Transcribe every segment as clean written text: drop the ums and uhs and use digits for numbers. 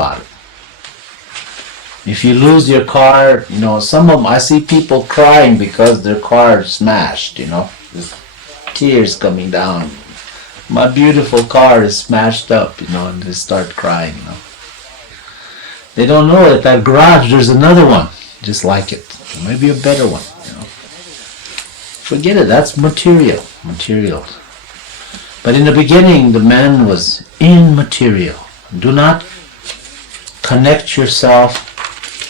about it. If you lose your car, I see people crying because their car is smashed, with tears coming down. My beautiful car is smashed up, and they start crying, They don't know that garage, there's another one just like it. Maybe a better one, Forget it, that's material. But in the beginning, the man was immaterial. Do not connect yourself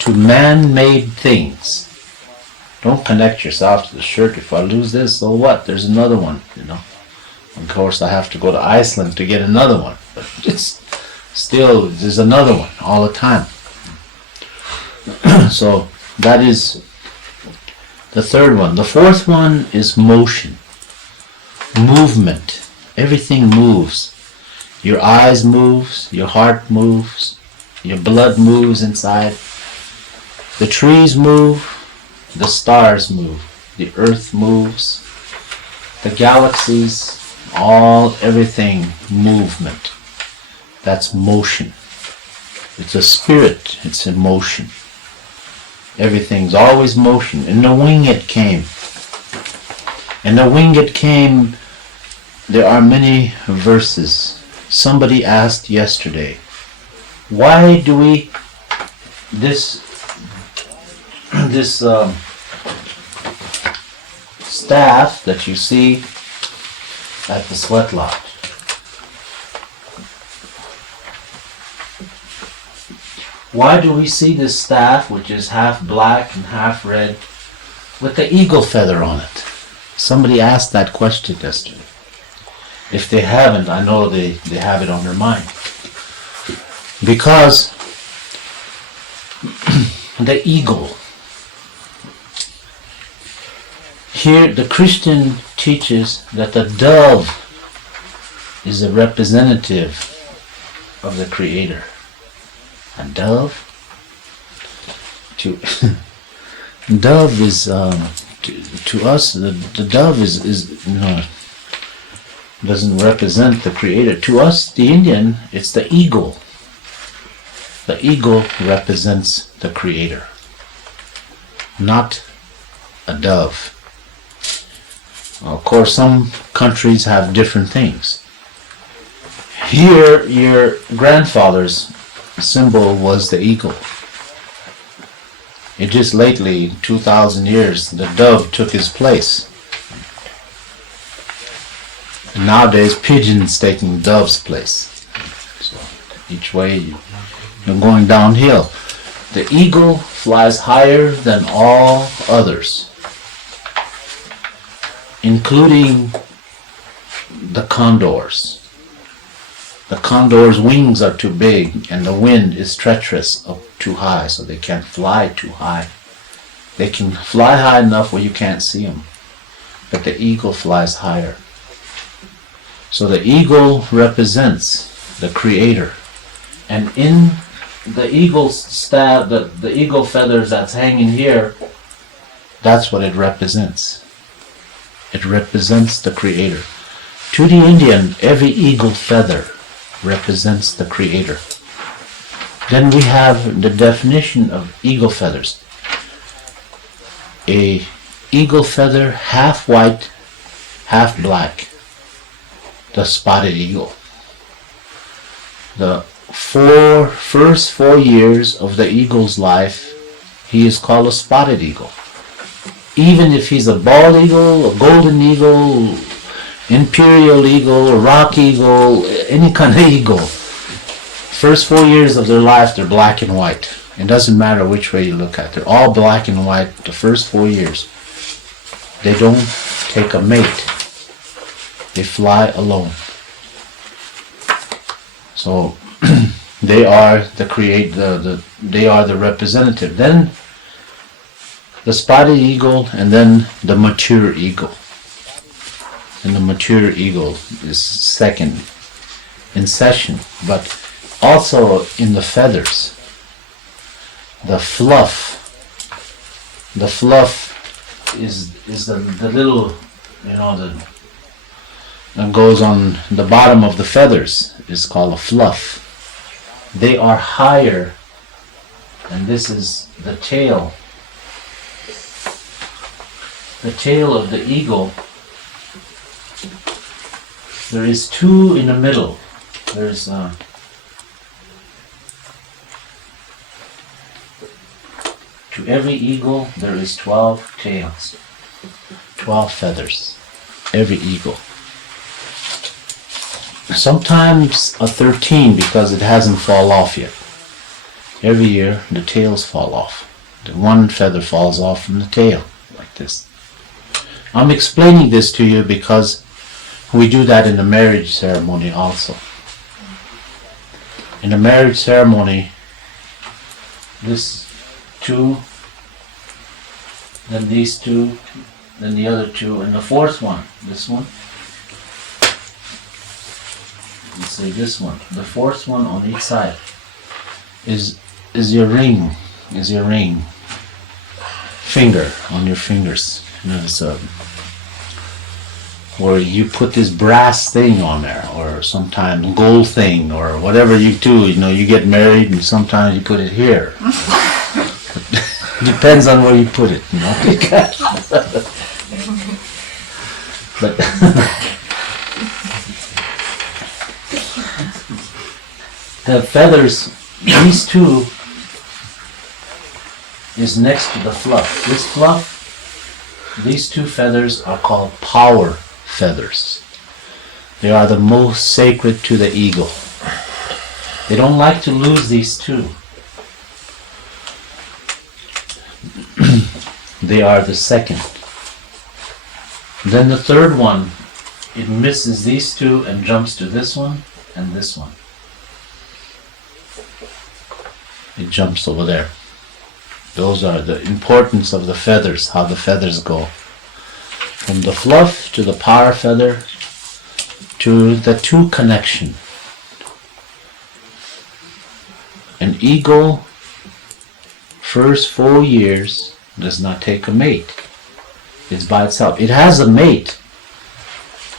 to man-made things. Don't connect yourself to the shirt. If I lose this, so what? There's another one, Of course, I have to go to Iceland to get another one. But still, there's another one all the time. So that is the third one. The fourth one is motion. Movement. Everything moves. Your eyes moves, your heart moves, your blood moves inside. The trees move, the stars move, the earth moves, the galaxies, everything movement. That's motion. It's a spirit, it's in motion. Everything's always motion. In the wing it came. In the wing it came, there are many verses. Somebody asked yesterday, why do we, this staff that you see at the sweat lodge, why do we see this staff, which is half black and half red, with the eagle feather on it? Somebody asked that question yesterday. If they haven't, I know they have it on their mind. Because the eagle, here the Christian teaches that the dove is a representative of the Creator. A dove? Dove is, to us, the dove is doesn't represent the Creator. To us, the Indian, it's the eagle. The eagle represents the Creator, not a dove. Of course, some countries have different things. Here, your grandfather's symbol was the eagle. It just lately, 2,000 years, the dove took his place. And nowadays, pigeons taking dove's place. So each way you're going downhill. The eagle flies higher than all others, including the condors. The condor's wings are too big and the wind is treacherous up too high, so they can't fly too high. They can fly high enough where you can't see them, but the eagle flies higher. So the eagle represents the Creator, and in the eagle's staff, the eagle feathers that's hanging here, that's what it represents. It represents the Creator. To the Indian, every eagle feather represents the Creator. Then we have the definition of eagle feathers. A eagle feather, half white, half black. The spotted eagle. The first 4 years of the eagle's life, he is called a spotted eagle. Even if he's a bald eagle, a golden eagle, imperial eagle, a rock eagle, any kind of eagle, first 4 years of their life, they're black and white. It doesn't matter which way you look at it. They're all black and white the first 4 years. They don't take a mate. They fly alone. So they are they are the representative. Then the spotted eagle, and then the mature eagle. And the mature eagle is second in session, but also in the feathers. The fluff. The fluff is the little, that goes on the bottom of the feathers is called a fluff. they are higher, and this is the tail. The tail of the eagle, there is two in the middle. There's to every eagle there is 12 tails, 12 feathers, every eagle. Sometimes a 13 because it hasn't fall off yet. Every year the tails fall off. The one feather falls off from the tail, like this. I'm explaining this to you because we do that in the marriage ceremony also. In the marriage ceremony, this two, then these two, then the other two, and the fourth one, this one. Let's say this one. The fourth one on each side is your ring, finger on your fingers. You know, it's or you put this brass thing on there, or sometimes gold thing, or whatever you do. You know, you get married, and sometimes you put it here. Depends on where you put it, you know. But the feathers, these two, is next to the fluff. This fluff, these two feathers are called power feathers. They are the most sacred to the eagle. They don't like to lose these two. They are the second. Then the third one, it misses these two and jumps to this one and this one. It jumps over there. Those are the importance of the feathers, how the feathers go. From the fluff to the power feather to the two connection. An eagle, first 4 years, does not take a mate. It's by itself. It has a mate,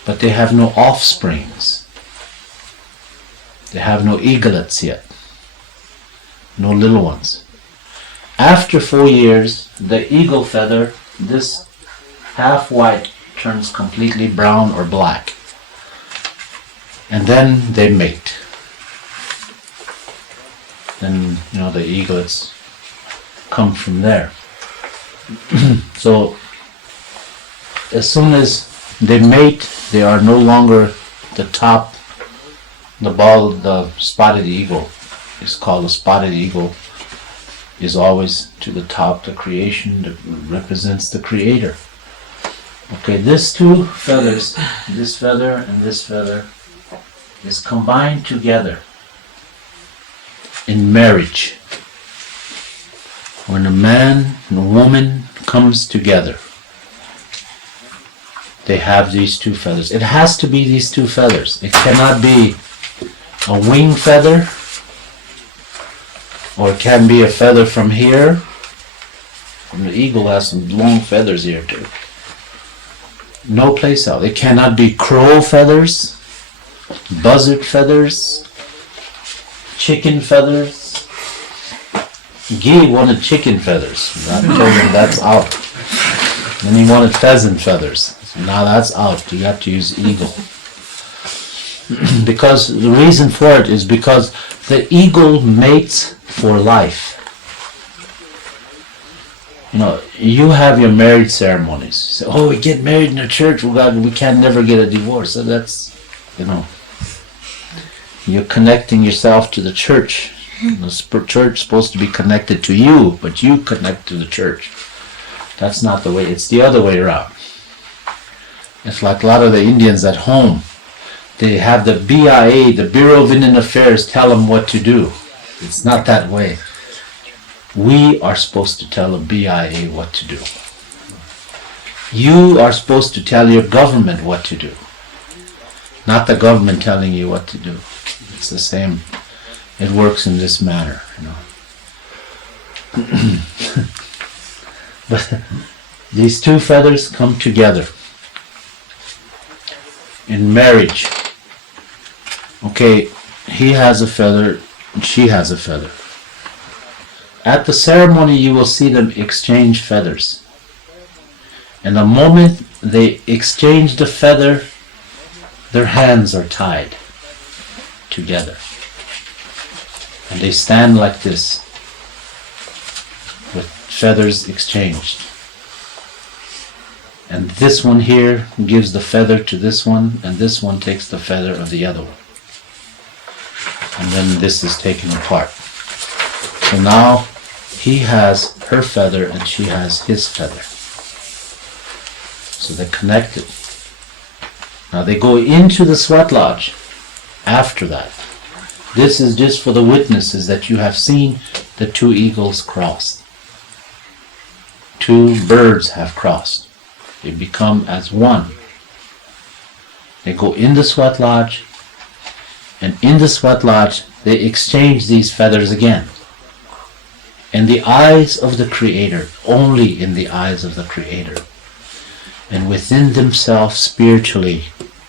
but they have no offsprings. They have no eaglets yet. No little ones. After 4 years, the eagle feather, this half white, turns completely brown or black. And then they mate. Then, you know, the eaglets come from there. So, as soon as they mate, they are no longer the top, the spotted eagle. It's called a spotted eagle. Is always to the top, the creation that represents the creator. Okay, these two feathers, this feather and this feather, is combined together in marriage. When a man and a woman comes together, they have these two feathers. It has to be these two feathers. It cannot be a wing feather, or it can be a feather from here. And the eagle has some long feathers here too. No place else. It cannot be crow feathers, buzzard feathers, chicken feathers. Guy wanted chicken feathers. I told him that's out. Then he wanted pheasant feathers. So now that's out. You have to use eagle. Because the reason for it is because the eagle mates for life. You know, you have your marriage ceremonies. So, oh, we get married in the church. We can never get a divorce. So that's, you know, you're connecting yourself to the church. The church is supposed to be connected to you, but you connect to the church. That's not the way. It's the other way around. It's like a lot of the Indians at home. They have the BIA, the Bureau of Indian Affairs, tell them what to do. It's not that way. We are supposed to tell a BIA what to do. You are supposed to tell your government what to do. Not the government telling you what to do. It's the same. It works in this manner, you know. But these two feathers come together in marriage. Okay, he has a feather, and she has a feather. At the ceremony, you will see them exchange feathers. And the moment they exchange the feather, their hands are tied together. And they stand like this, with feathers exchanged. And this one here gives the feather to this one, and this one takes the feather of the other one. And then this is taken apart. So now he has her feather and she has his feather. So they're connected. Now they go into the sweat lodge after that. This is just for the witnesses that you have seen the two eagles cross. Two birds have crossed. They become as one. They go in the sweat lodge, and in the sweat lodge they exchange these feathers again. In the eyes of the Creator, only in the eyes of the Creator. And within themselves spiritually,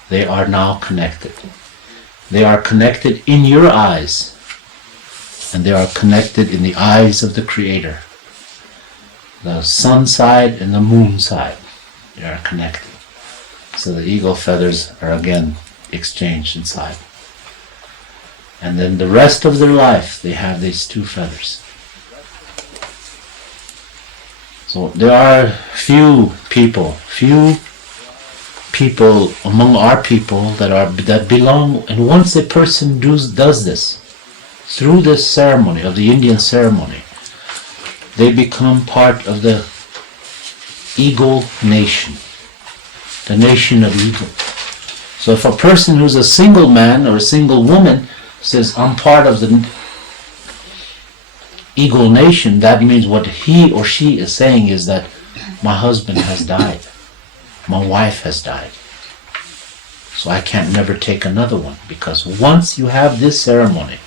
they are now connected. They are connected in your eyes, and they are connected in the eyes of the Creator. The sun side and the moon side, they are connected. So the eagle feathers are again exchanged inside. And then the rest of their life, they have these two feathers. So there are few people among our people that belong, and once a person does this, through this ceremony of the Indian ceremony, they become part of the eagle nation, the nation of eagle. So if a person who's a single man or a single woman says, I'm part of the eagle nation, that means what he or she is saying is that my husband has died, my wife has died, so I can't never take another one, because once you have this ceremony,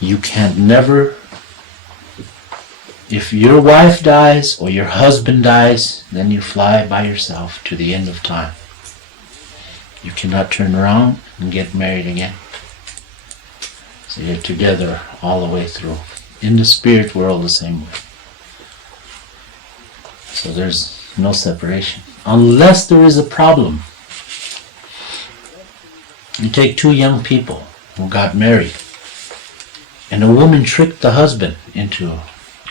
you can't never, if your wife dies or your husband dies, then you fly by yourself to the end of time. You cannot turn around and get married again. So you're together all the way through. In the spirit world, the same way. So there's no separation. Unless there is a problem. You take two young people who got married, and a woman tricked the husband into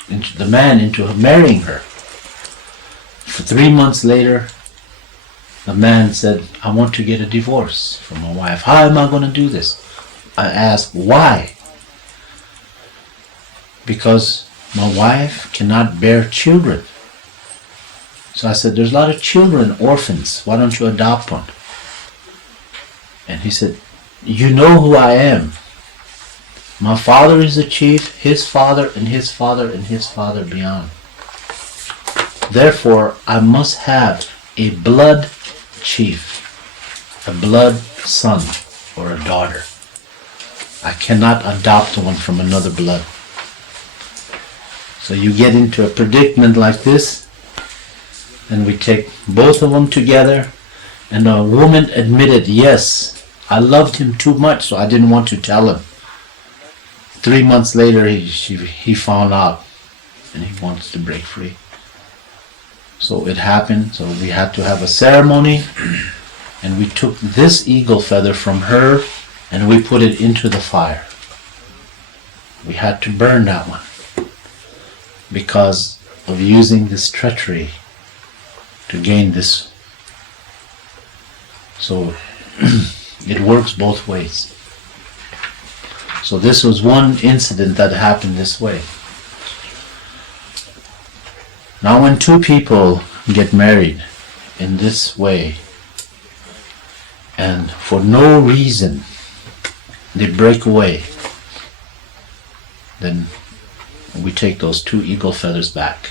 marrying her. For 3 months later, the man said, I want to get a divorce from my wife. How am I going to do this? I asked, why? Because my wife cannot bear children. So I said, there's a lot of children, orphans. Why don't you adopt one? And he said, you know who I am. My father is a chief, his father and his father and his father beyond. Therefore, I must have a blood chief, a blood son or a daughter. I cannot adopt one from another blood. So you get into a predicament like this, and we take both of them together, and the woman admitted, yes, I loved him too much, so I didn't want to tell him. 3 months later, he found out, and he wants to break free. So it happened, so we had to have a ceremony, and we took this eagle feather from her, and we put it into the fire. We had to burn that one, because of using this treachery to gain this. So it works both ways. So this was one incident that happened this way. Now when two people get married in this way, and for no reason they break away, then we take those two eagle feathers back.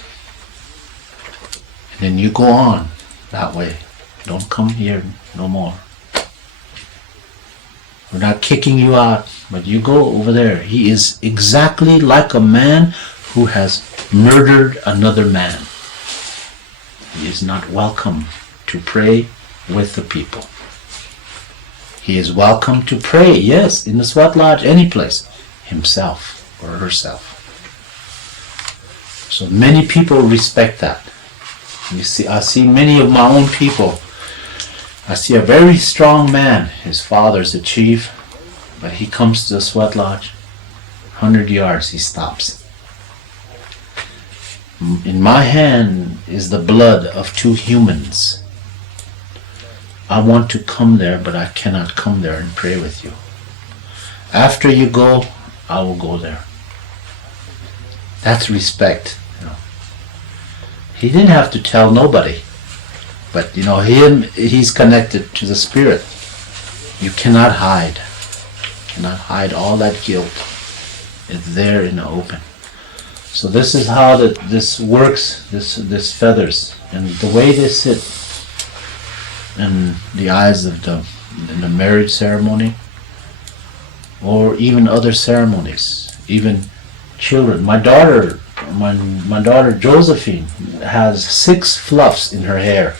And then you go on that way. Don't come here no more. We're not kicking you out, but you go over there. He is exactly like a man who has murdered another man. He is not welcome to pray with the people. He is welcome to pray, yes, in the sweat lodge, any place. himself or herself. So many people respect that. You see, I see many of my own people. I see a very strong man. His father's a chief, but he comes to the sweat lodge. 100 yards, he stops. In my hand is the blood of 2 humans. I want to come there, but I cannot come there and pray with you. After you go, I will go there. That's respect. He didn't have to tell nobody. But he's connected to the Spirit. You cannot hide. You cannot hide all that guilt. It's there in the open. So this is how this works, this feathers. And the way they sit in the eyes of in the marriage ceremony, or even other ceremonies, even children. My daughter Josephine has 6 fluffs in her hair,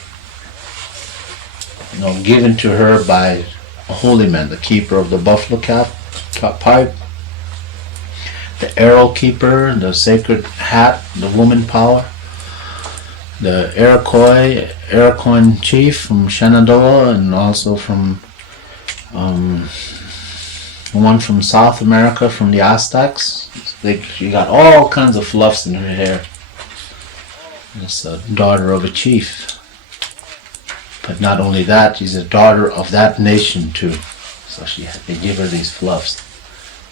given to her by a holy man, the keeper of the buffalo pipe, the arrow keeper, the sacred hat, the woman power, the Iroquois chief from Shenandoah, and also from one from South America, from the Aztecs. She got all kinds of fluffs in her hair. It's a daughter of a chief. But not only that, she's a daughter of that nation too. So they give her these fluffs.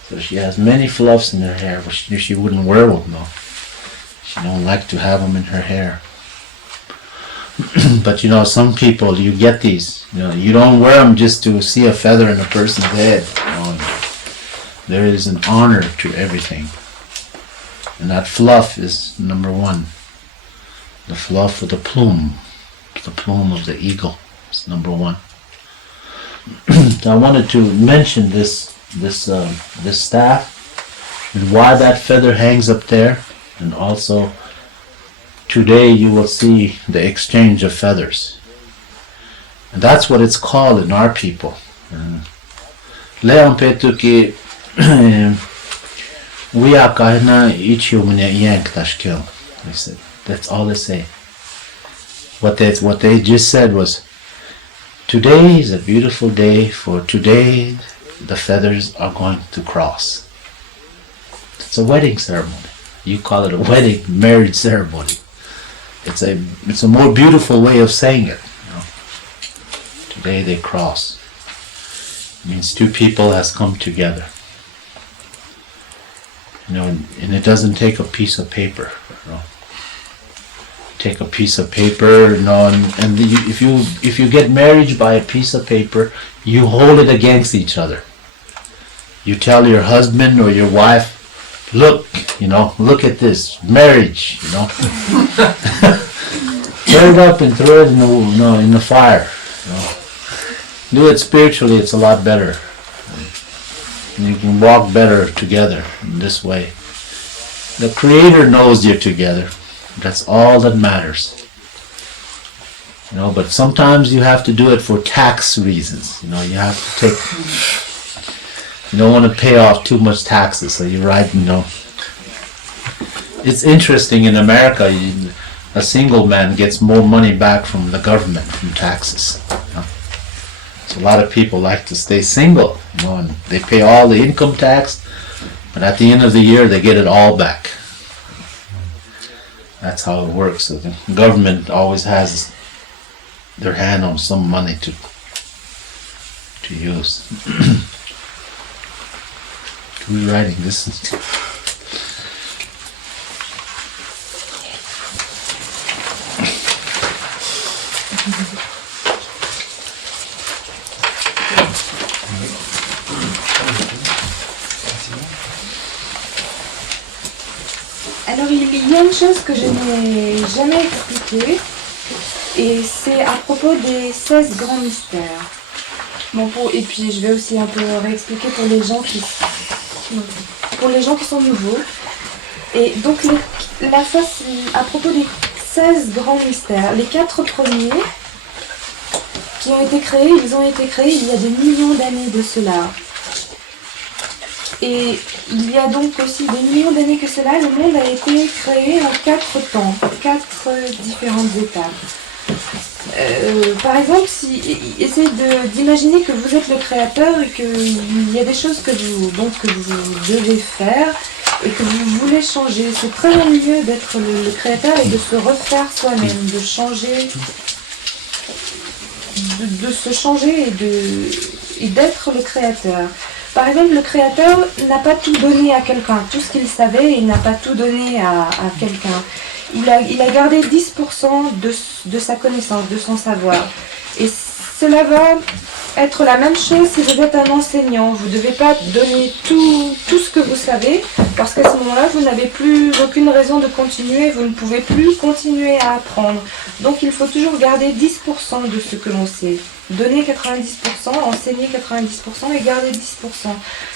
So she has many fluffs in her hair, but she wouldn't wear them though. She don't like to have them in her hair. But some people, you get these. You don't wear them just to see a feather in a person's head. There is an honor to everything. And that fluff is number 1. The fluff of the plume of the eagle is number 1. I wanted to mention this staff and why that feather hangs up there, and also today you will see the exchange of feathers, and that's what it's called in our people. Leon Petuki we are kahina ichumne yank tashkil. They said that's all they say. What they just said was, today is a beautiful day, for today the feathers are going to cross. It's a wedding ceremony. You call it a wedding, marriage ceremony. It's a more beautiful way of saying it. Today they cross. It means 2 people has come together. And it doesn't take a piece of paper. Take a piece of paper, and if you get married by a piece of paper, you hold it against each other. You tell your husband or your wife, look at this marriage, tear it up and throw it in the fire. Do it spiritually, it's a lot better. You can walk better together in this way. The Creator knows you're together. That's all that matters. But sometimes you have to do it for tax reasons. You have to take. You don't want to pay off too much taxes, so you write. It's interesting in America. A single man gets more money back from the government from taxes. So a lot of people like to stay single. And they pay all the income tax, but at the end of the year they get it all back. That's how it works. So the government always has their hand on some money to use. Rewriting this. Alors il y a une chose que je n'ai jamais expliquée, et c'est à propos des 16 grands mystères. Et puis je vais aussi un peu réexpliquer pour les gens qui sont nouveaux. Et donc à propos des 16 grands mystères, les 4 premiers ils ont été créés il y a des millions d'années de cela. Et il y a donc aussi des millions d'années que cela, le monde a été créé en 4 temps, 4 différentes étapes. Par exemple, essayez d'imaginer que vous êtes le créateur et qu'il y a des choses que vous devez faire et que vous voulez changer. C'est très ennuyeux d'être le créateur et de se refaire soi-même, de changer, de se changer et d'être le créateur. Par exemple, le créateur n'a pas tout donné à quelqu'un. Tout ce qu'il savait, il n'a pas tout donné à quelqu'un. Il a gardé 10% de sa connaissance, de son savoir. Et cela va être la même chose si vous êtes un enseignant. Vous ne devez pas donner tout ce que vous savez, parce qu'à ce moment-là, vous n'avez plus aucune raison de continuer, vous ne pouvez plus continuer à apprendre. Donc il faut toujours garder 10% de ce que l'on sait. Donner 90%, enseigner 90% et garder 10%.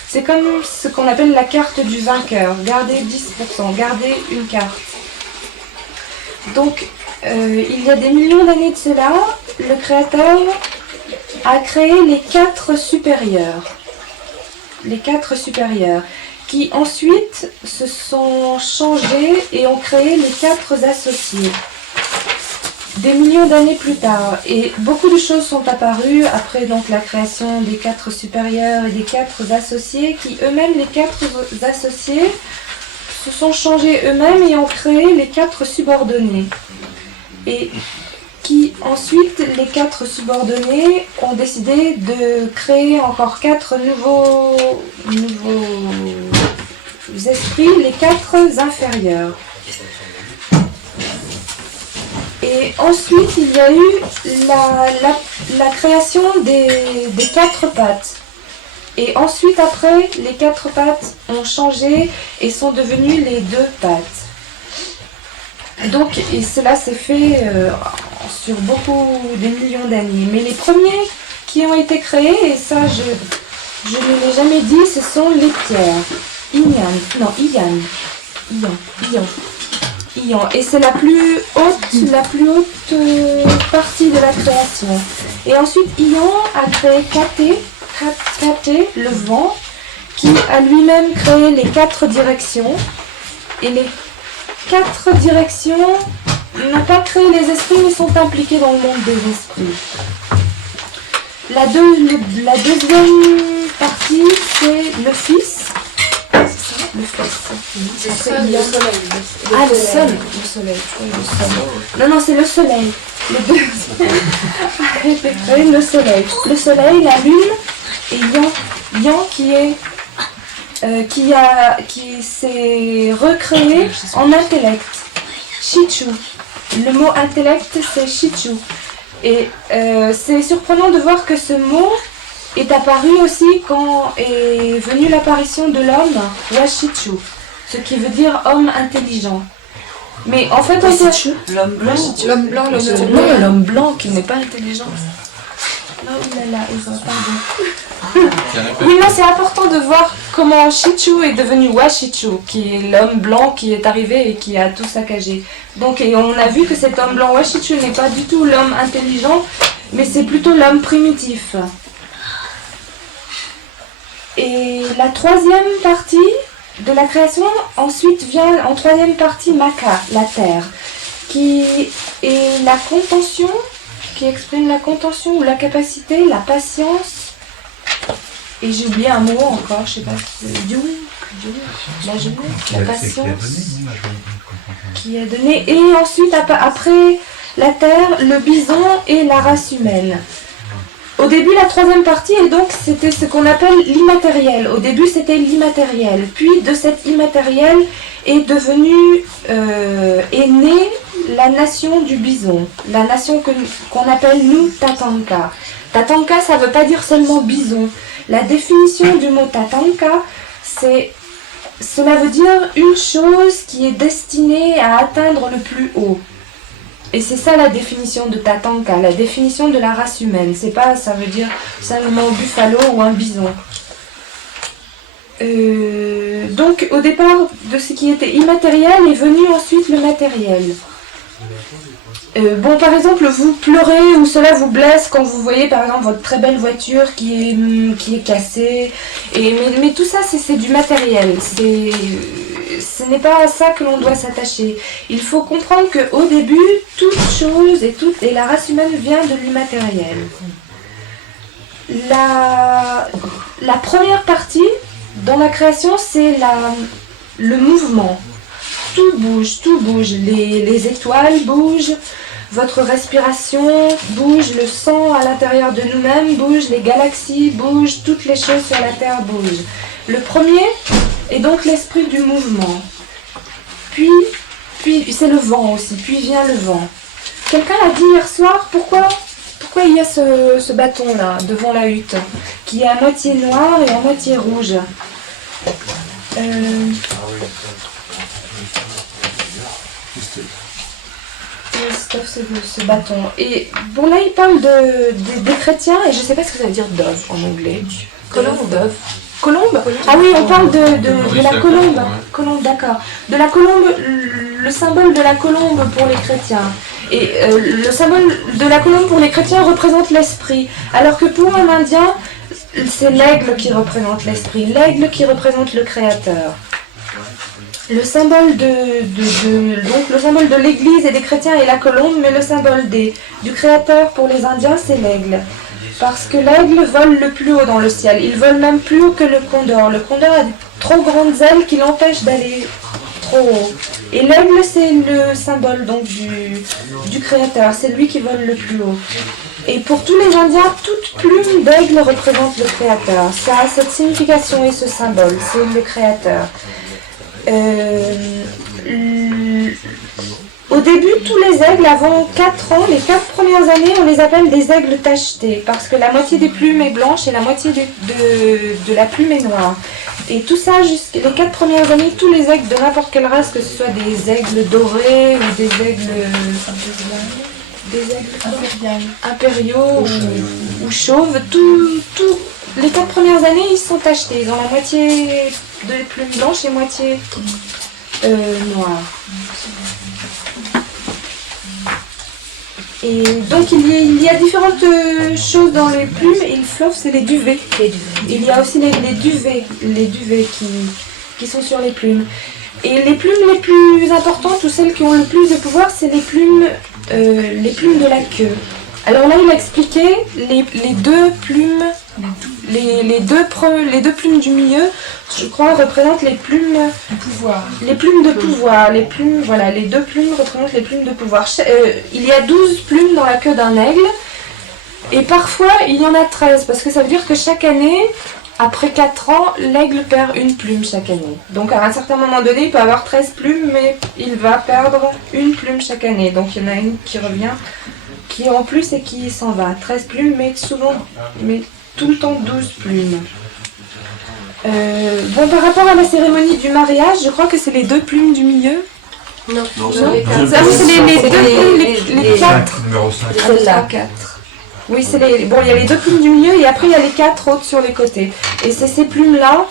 C'est comme ce qu'on appelle la carte du vainqueur. Garder 10%, garder une carte. Donc, il y a des millions d'années de cela, le créateur a créé les 4 supérieurs. Les 4 supérieurs, qui ensuite se sont changés et ont créé les 4 associés. Des millions d'années plus tard, et beaucoup de choses sont apparues après donc la création des 4 supérieurs et des 4 associés, qui eux-mêmes, les 4 associés, se sont changés eux-mêmes et ont créé les 4 subordonnés. Et qui ensuite, les 4 subordonnés ont décidé de créer encore 4 nouveaux esprits, les 4 inférieurs. Et ensuite, il y a eu la création des 4 pattes. Et ensuite, après, les 4 pattes ont changé et sont devenues les 2 pattes. Donc, et cela s'est fait sur des millions d'années. Mais les premiers qui ont été créés, et ça je ne l'ai jamais dit, ce sont les pierres. Ian. Et c'est la plus haute partie de la création. Et ensuite, Ian a créé Katé, le vent, qui a lui-même créé les 4 directions. Et les 4 directions n'ont pas créé les esprits, mais sont impliqués dans le monde des esprits. La deuxième partie, c'est le Fils. Le soleil. Ah, le soleil. Non, c'est le soleil. Le soleil. Le soleil, la lune, et Yan qui s'est recréé en intellect. Shichu. Le mot intellect, c'est Shichu. Et c'est surprenant de voir que ce mot est apparu aussi quand est venue l'apparition de l'homme, Washichu, ce qui veut dire homme intelligent. Mais en fait, l'homme blanc, l'homme blanc qui n'est pas intelligent. Pardon. Oui, non, c'est important de voir comment Shichu est devenu Washichu, qui est l'homme blanc qui est arrivé et qui a tout saccagé. Donc, et on a vu que cet homme blanc Washichu n'est pas du tout l'homme intelligent, mais c'est plutôt l'homme primitif. Et la troisième partie de la création, ensuite vient en troisième partie Maka, la terre, qui est la contention, qui exprime la contention ou la capacité, la patience, et j'ai oublié un mot encore, je sais pas, la jeunesse, la patience, qui est donnée, et ensuite après la terre, le bison et la race humaine. Au début, la troisième partie, et donc c'était ce qu'on appelle l'immatériel. Au début, c'était l'immatériel. Puis de cet immatériel est née la nation du bison. La nation qu'on appelle nous Tatanka. Tatanka, ça ne veut pas dire seulement bison. La définition du mot Tatanka, cela veut dire une chose qui est destinée à atteindre le plus haut. Et c'est ça la définition de Tatanka, la définition de la race humaine. C'est pas, ça veut dire seulement un buffalo ou un bison. Donc au départ de ce qui était immatériel est venu ensuite le matériel. Bon, par exemple, vous pleurez ou cela vous blesse quand vous voyez, par exemple, votre très belle voiture qui est cassée. Mais tout ça, c'est du matériel. Ce n'est pas à ça que l'on doit s'attacher. Il faut comprendre qu'au début, toute chose et la race humaine vient de l'immatériel. La première partie dans la création, c'est le mouvement. Tout bouge. Les étoiles bougent, votre respiration bouge, le sang à l'intérieur de nous-mêmes bouge, les galaxies bougent, toutes les choses sur la Terre bougent. Le premier est donc l'esprit du mouvement. Puis c'est le vent aussi, puis vient le vent. Quelqu'un a dit hier soir, pourquoi il y a ce bâton-là, devant la hutte, qui est à moitié noir et à moitié rouge. Ce bâton. Et bon, là, il parle des chrétiens, et je ne sais pas ce que ça veut dire dove en anglais. Colombe ou dove? Colombe? Ah oui, on parle de la colombe. Ouais. Colombe, d'accord. De la colombe, le symbole de la colombe pour les chrétiens. Et le symbole de la colombe pour les chrétiens représente l'esprit. Alors que pour un indien, c'est l'aigle qui représente l'esprit. L'aigle qui représente le créateur. Le symbole donc le symbole de l'église et des chrétiens est la colombe, mais le symbole du créateur pour les indiens, c'est l'aigle. Parce que l'aigle vole le plus haut dans le ciel. Il vole même plus haut que le condor. Le condor a de trop grandes ailes qui l'empêchent d'aller trop haut. Et l'aigle, c'est le symbole donc du créateur. C'est lui qui vole le plus haut. Et pour tous les Indiens, toute plume d'aigle représente le créateur. Ça a cette signification et ce symbole. C'est le créateur. Au début, tous les aigles, avant 4 ans, les 4 premières années, on les appelle des aigles tachetés, parce que la moitié des plumes est blanche et la moitié de la plume est noire. Et tout ça, jusqu'à les 4 premières années, tous les aigles de n'importe quelle race, que ce soit des aigles dorés ou des aigles impériaux ou chauves, les 4 premières années, ils sont tachetés. Ils ont la moitié de plumes blanches et moitié noire. Et donc il y a différentes choses dans les plumes, et le fleuve c'est les duvets. Il y a aussi les duvets qui sont sur les plumes. Et les plumes les plus importantes, ou celles qui ont le plus de pouvoir, c'est les plumes de la queue. Alors là il a expliqué les deux plumes, les deux plumes du milieu, je crois, représentent les plumes de pouvoir. Les plumes de pouvoir, les deux plumes représentent les plumes de pouvoir. Il y a 12 plumes dans la queue d'un aigle, et parfois il y en a 13, parce que ça veut dire que chaque année, après 4 ans, l'aigle perd une plume chaque année. Donc à un certain moment donné, il peut avoir 13 plumes, mais il va perdre une plume chaque année. Donc il y en a une qui revient, qui est en plus et qui s'en va. 13 plumes, mais tout le temps 12 plumes. Bon, par rapport à la cérémonie du mariage, je crois que c'est les 2 plumes du milieu. Non, c'est les 4. Numéro 5. Celle-là. 4. Oui, il y a les 2 plumes du milieu et après il y a les 4 autres sur les côtés. Et c'est ces plumes-là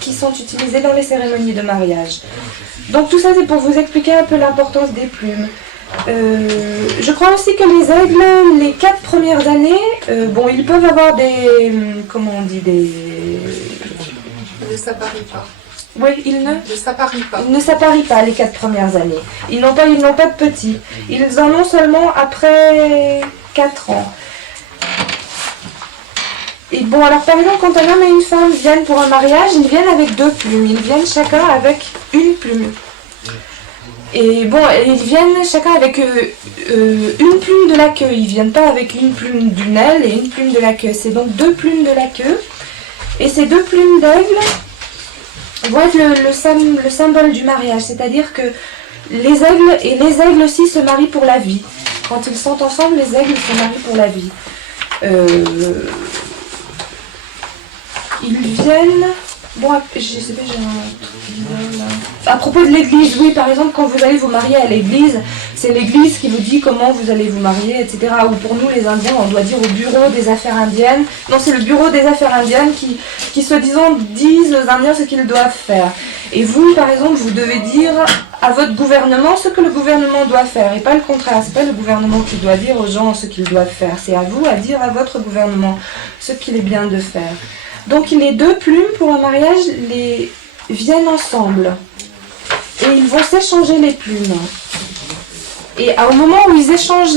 qui sont utilisées dans les cérémonies de mariage. Donc tout ça, c'est pour vous expliquer un peu l'importance des plumes. Je crois aussi que les aigles, les 4 premières années, ils peuvent avoir des... Comment on dit, des... Ne s'apparie pas. Oui, ils ne s'apparient pas les 4 premières années. Ils n'ont pas de petits. Ils en ont seulement après 4 ans. Et bon, alors par exemple, quand un homme et une femme viennent pour un mariage, ils viennent avec 2 plumes. Ils viennent chacun avec une plume. Et bon, ils viennent chacun avec une plume de la queue. Ils viennent pas avec une plume d'une aile et une plume de la queue. C'est donc 2 plumes de la queue. Et ces 2 plumes d'aigle vont être le symbole du mariage. C'est-à-dire que les aigles aussi se marient pour la vie. Quand ils sont ensemble, les aigles se marient pour la vie. Ils viennent... Bon, je sais pas, j'ai un... À propos de l'église, oui, par exemple, quand vous allez vous marier à l'église, c'est l'église qui vous dit comment vous allez vous marier, etc. Ou pour nous, les Indiens, on doit dire au bureau des affaires indiennes. Non, c'est le bureau des affaires indiennes qui soi-disant, disent aux Indiens ce qu'ils doivent faire. Et vous, par exemple, vous devez dire à votre gouvernement ce que le gouvernement doit faire, et pas le contraire. C'est pas le gouvernement qui doit dire aux gens ce qu'ils doivent faire, c'est à vous à dire à votre gouvernement ce qu'il est bien de faire. Donc les deux plumes pour un mariage viennent ensemble, et ils vont s'échanger les plumes. Et au moment où ils échangent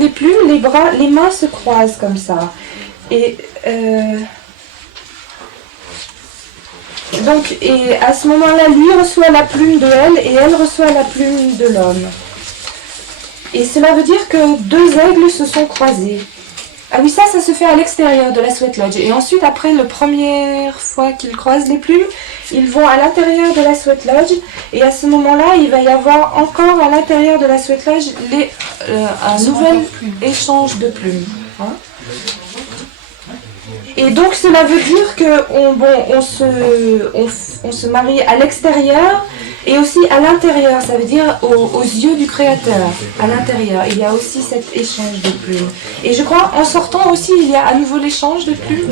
les plumes, les mains se croisent comme ça. Et à ce moment-là, lui reçoit la plume de elle et elle reçoit la plume de l'homme. Et cela veut dire que deux aigles se sont croisés. Ah oui, ça se fait à l'extérieur de la Sweat Lodge. Et ensuite, après la première fois qu'ils croisent les plumes, ils vont à l'intérieur de la Sweat Lodge. Et à ce moment-là, il va y avoir encore à l'intérieur de la Sweat Lodge un nouvel échange de plumes. Hein? Et donc cela veut dire qu'on se marie à l'extérieur et aussi à l'intérieur, ça veut dire aux yeux du Créateur, à l'intérieur. Il y a aussi cet échange de plumes. Et je crois en sortant aussi, il y a à nouveau l'échange de plumes.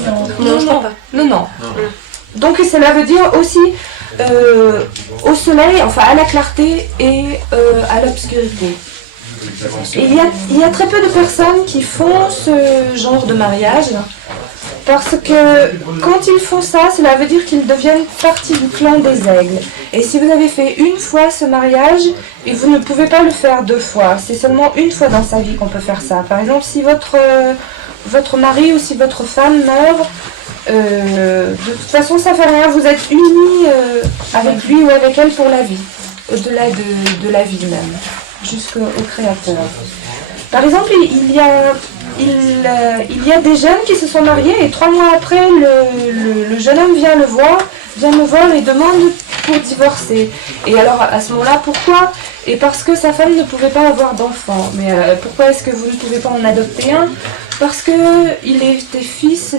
Non. Donc cela veut dire aussi au soleil, enfin à la clarté et à l'obscurité. Et il y a très peu de personnes qui font ce genre de mariage. Parce que quand ils font ça, cela veut dire qu'ils deviennent partie du clan des aigles. Et si vous avez fait une fois ce mariage, et vous ne pouvez pas le faire deux fois, c'est seulement une fois dans sa vie qu'on peut faire ça. Par exemple, si votre mari ou si votre femme meurt, de toute façon ça fait rien, vous êtes unis avec lui ou avec elle pour la vie, au-delà de la vie même, jusqu'au Créateur. Par exemple, il y a des jeunes qui se sont mariés et 3 mois après, le jeune homme vient me voir et demande pour divorcer. Et alors, à ce moment-là, pourquoi? Et parce que sa femme ne pouvait pas avoir d'enfant. Mais pourquoi est-ce que vous ne pouvez pas en adopter un? Parce qu'il était fils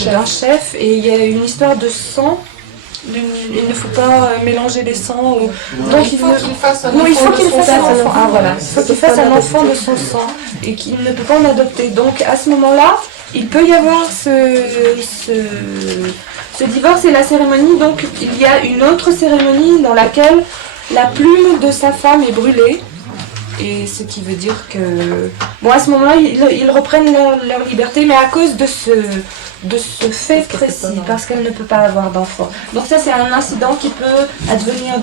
d'un chef et il y a une histoire de sang. Il ne faut pas mélanger les sangs. Donc il faut qu'il fasse un enfant. Ah voilà, il faut qu'il fasse un enfant de son sang et qu'il ne peut pas en adopter. Donc à ce moment-là, il peut y avoir ce divorce et la cérémonie. Donc il y a une autre cérémonie dans laquelle la plume de sa femme est brûlée. Et ce qui veut dire que... Bon, à ce moment-là, ils reprennent leur liberté, mais à cause de ce fait précis, parce qu'elle ne peut pas avoir d'enfant. Donc ça, c'est un incident qui peut advenir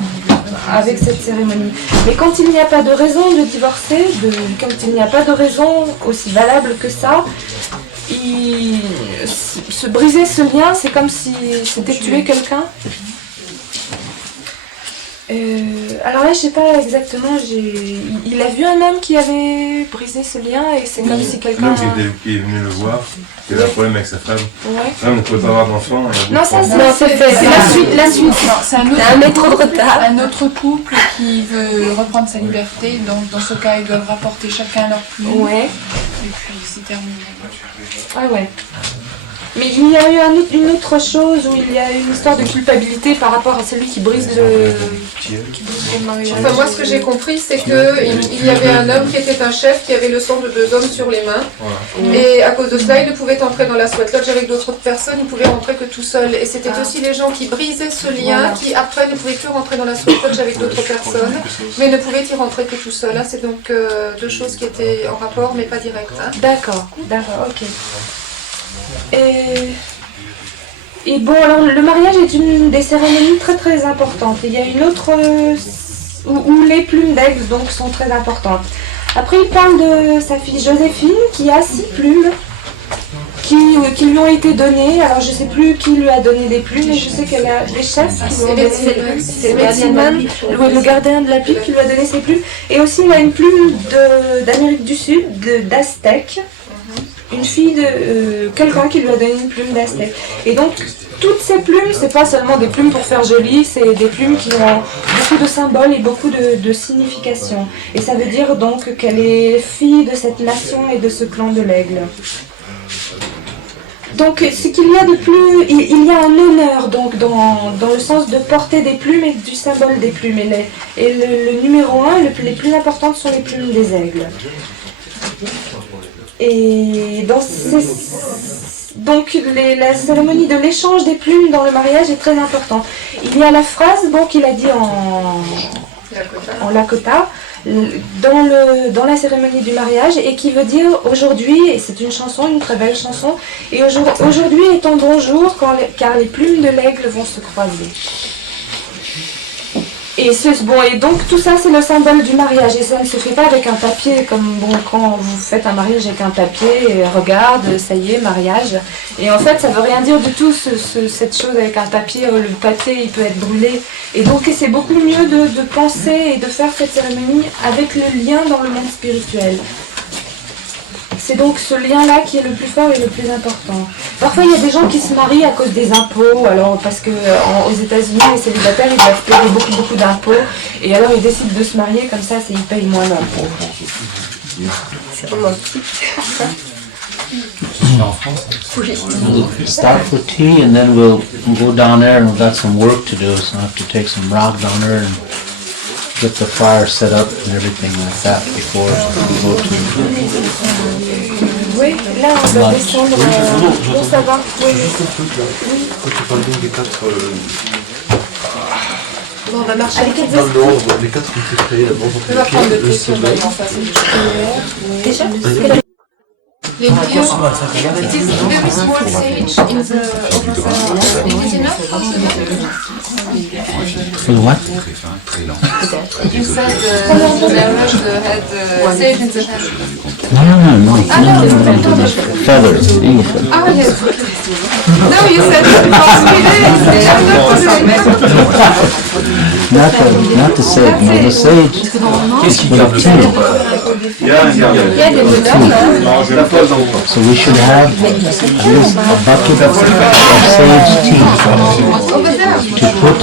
avec cette cérémonie. Mais quand il n'y a pas de raison de divorcer, quand il n'y a pas de raison aussi valable que ça, se briser ce lien, c'est comme si c'était tuer quelqu'un. Alors là, je sais pas exactement, il a vu un homme qui avait brisé ce lien et c'est comme si quelqu'un... L'homme qui est venu le voir, qui avait un problème avec sa femme. Ouais. L'homme ne pouvait pas avoir d'enfant. Non, c'est la suite. C'est un autre couple qui veut reprendre sa liberté, donc dans ce cas, ils doivent rapporter chacun leur plume. Ouais. Et puis c'est terminé. Ah ouais. Mais il y a eu une autre chose où il y a une histoire de culpabilité par rapport à celui qui brise le mariage. Enfin, moi, ce que j'ai compris, c'est qu'il y avait un homme qui était un chef qui avait le sang de 2 hommes sur les mains. Voilà. Et à cause de cela, il ne pouvait entrer dans la Sweat Lodge avec d'autres personnes, il pouvait rentrer que tout seul. Et c'était aussi les gens qui brisaient ce lien, voilà, qui après ne pouvaient plus rentrer dans la Sweat Lodge avec d'autres personnes, mais ne pouvaient y rentrer que tout seul. Là, c'est donc 2 choses qui étaient en rapport, mais pas directes. Hein. D'accord, ok. Et bon, alors le mariage est une des cérémonies très très importantes. Il y a une autre où les plumes d'aigle donc sont très importantes. Après, il parle de sa fille Joséphine qui a 6 plumes qui lui ont été données. Alors je sais plus qui lui a donné des plumes, mais je sais qu'elle a les chefs qui lui ont donné des plumes. C'est le gardien de la Bible qui lui a donné ses plumes. Et aussi il a une plume d'Amérique du Sud, d'Aztèque. Une fille de quelqu'un qui lui a donné une plume d'Aztèque. Et donc, toutes ces plumes, c'est pas seulement des plumes pour faire joli, c'est des plumes qui ont beaucoup de symboles et beaucoup de significations. Et ça veut dire donc qu'elle est fille de cette nation et de ce clan de l'aigle. Donc, ce qu'il y a de plus, il y a un honneur donc dans le sens de porter des plumes et du symbole des plumes. Et le numéro 1, les plus importantes sont les plumes des aigles. Et donc la cérémonie de l'échange des plumes dans le mariage est très importante. Il y a la phrase qu'il a dit en Lakota dans la cérémonie du mariage et qui veut dire aujourd'hui, et c'est une chanson, une très belle chanson, et aujourd'hui est un bon jour car les plumes de l'aigle vont se croiser. Et donc tout ça c'est le symbole du mariage et ça ne se fait pas avec un papier comme quand vous faites un mariage avec un papier et regarde, ça y est, mariage. Et en fait ça veut rien dire du tout cette chose avec un papier, le papier il peut être brûlé. Et donc c'est beaucoup mieux de penser et de faire cette cérémonie avec le lien dans le monde spirituel. C'est donc ce lien-là qui est le plus fort et le plus important. Parfois, il y a des gens qui se marient à cause des impôts, alors parce que aux États-Unis, les célibataires, ils doivent payer beaucoup d'impôts, et alors ils décident de se marier comme ça, ils payent moins d'impôts. C'est romantique. We'll start for tea and then we'll go down there and we've got some work to do, so I have to take some rock down there and get the fire set up and everything like that before we go to. Oui, là on va descendre. Bon, ça va. Oui. Quand tu parles donc des 4. Bon, on va marcher. Avec les Dans l'ordre, les 4 ont été créés d'abord On va prendre le thé sur le sommeil. en face. déjà. Les vieux, it is very small sage in the is it enough? For the what? You said Zerach had sage in the hand. No. Feathers, eagle feathers. Ah yes. No, you said Not the sage, no, the sage. Qu'est-ce qui But garde the le tea. il y a des bonheurs. So we should have at least a bucket of sage tea to put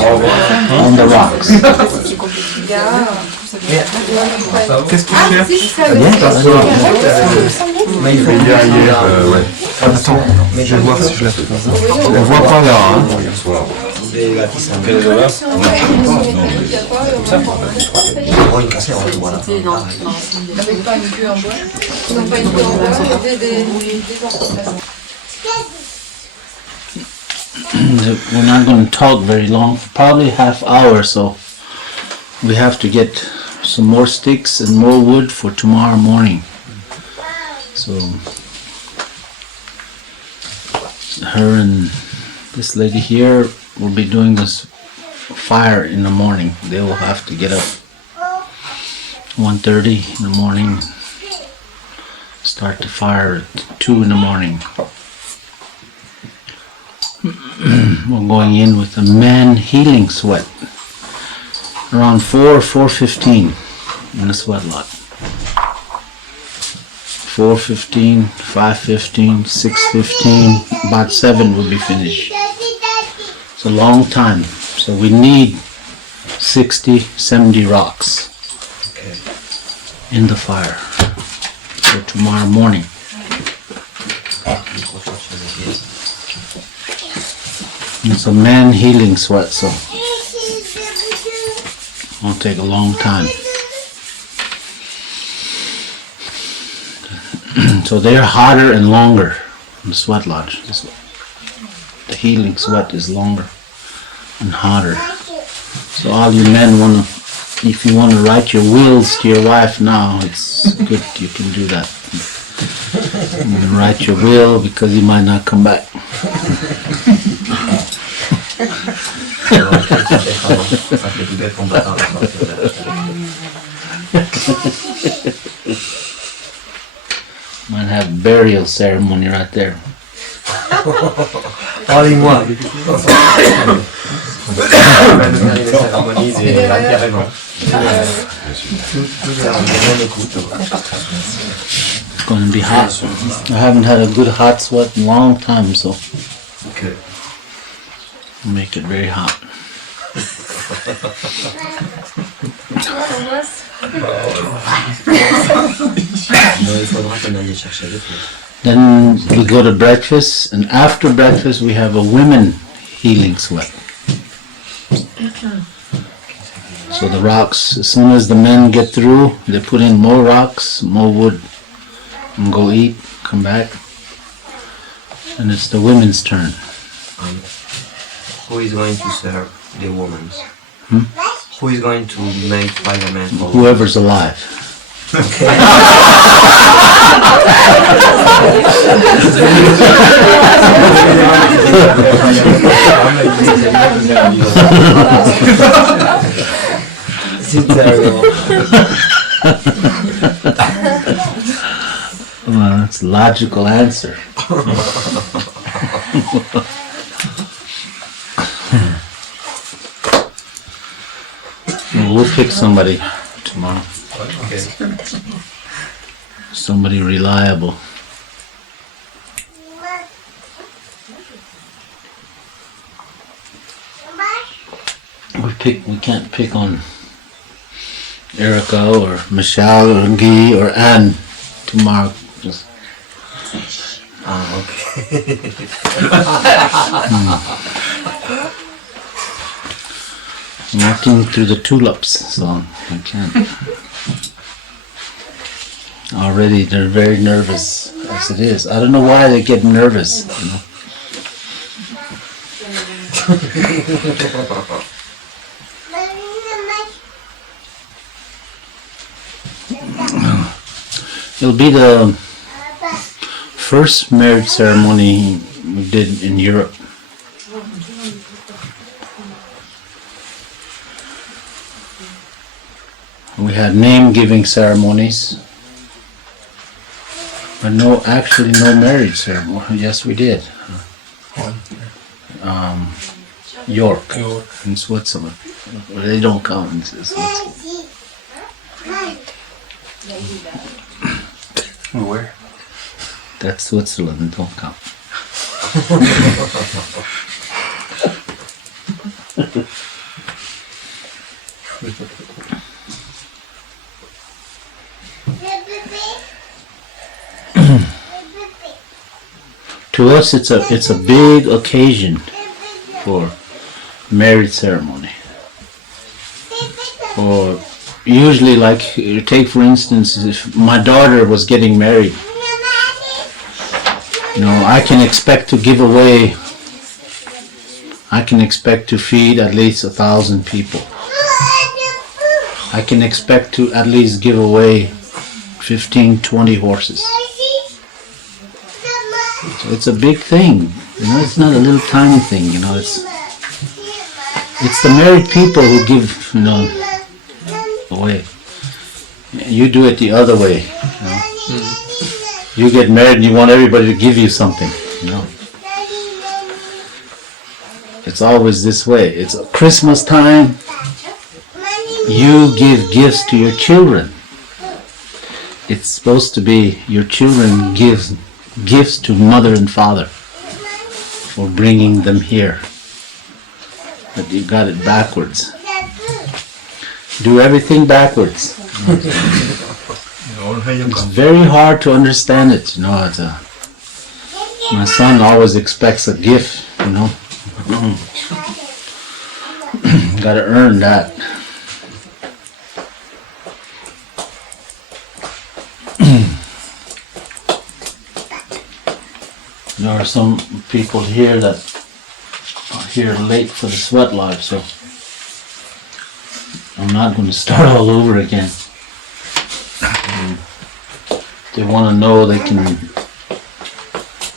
on the rocks. Qu'est-ce que tu cherches Mais il fait hier, ouais. Attends, je vais voir si je la fais. On voit pas là, hein. Avec pas une queue en bois. Non, pas une queue en bois, des We're not going to talk very long, probably half hour, so we have to get some more sticks and more wood for tomorrow morning. So her and this lady here will be doing this fire in the morning. They will have to get up 1:30 in the morning, start the fire at 2 in the morning. We're going in with a man healing sweat around 4:15 in the sweat lot. 4:15, 5:15, 6:15, about 7 will be finished. It's a long time, so we need 60, 70 rocks in the fire for tomorrow morning. It's a man healing sweat, so it'll take a long time. So they're hotter and longer in the sweat lodge. The healing sweat is longer and hotter. So all you men if you want to write your wills to your wife now, it's good you can do that. You can write your will because you might not come back. Might have burial ceremony right there. Parlez-moi. It's going to be hot. I haven't had a good hot sweat in a long time, so make it very hot. Then we go to breakfast, and after breakfast we have a women healing sweat. So the rocks, as soon as the men get through, they put in more rocks, more wood, and go eat, come back. And it's the women's turn. Who is going to serve the women? Who is going to make parliament for Whoever's alive. Well, that's a logical answer. We'll pick somebody tomorrow. Somebody reliable. We can't pick on Erica or Michelle or Guy or Anne tomorrow. Just okay. walking through the tulips, so I can't. Already they're very nervous as it is. I don't know why they get nervous, you know. It'll be the first marriage ceremony we did in Europe. We had name-giving ceremonies, but no marriage ceremony. Yes, we did. York in Switzerland. Well, they don't count in Switzerland. Where? That's Switzerland, don't count. To us, it's a big occasion for marriage ceremony. Or usually, like, take for instance, if my daughter was getting married, you know, I can expect to feed at least 1,000 people. I can expect to at least give away 15, 20 horses. So it's a big thing, you know, it's not a little tiny thing, you know, it's the married people who give, you know, away. You do it the other way, you know. You get married and you want everybody to give you something, you know. It's always this way. It's Christmas time. You give gifts to your children. It's supposed to be your children give gifts to mother and father for bringing them here. But you got it backwards. Do everything backwards. It's very hard to understand it, you know. My son always expects a gift, you know. Gotta earn that. There are some people here that are here late for the sweat lodge, so I'm not going to start all over again. They want to know they can.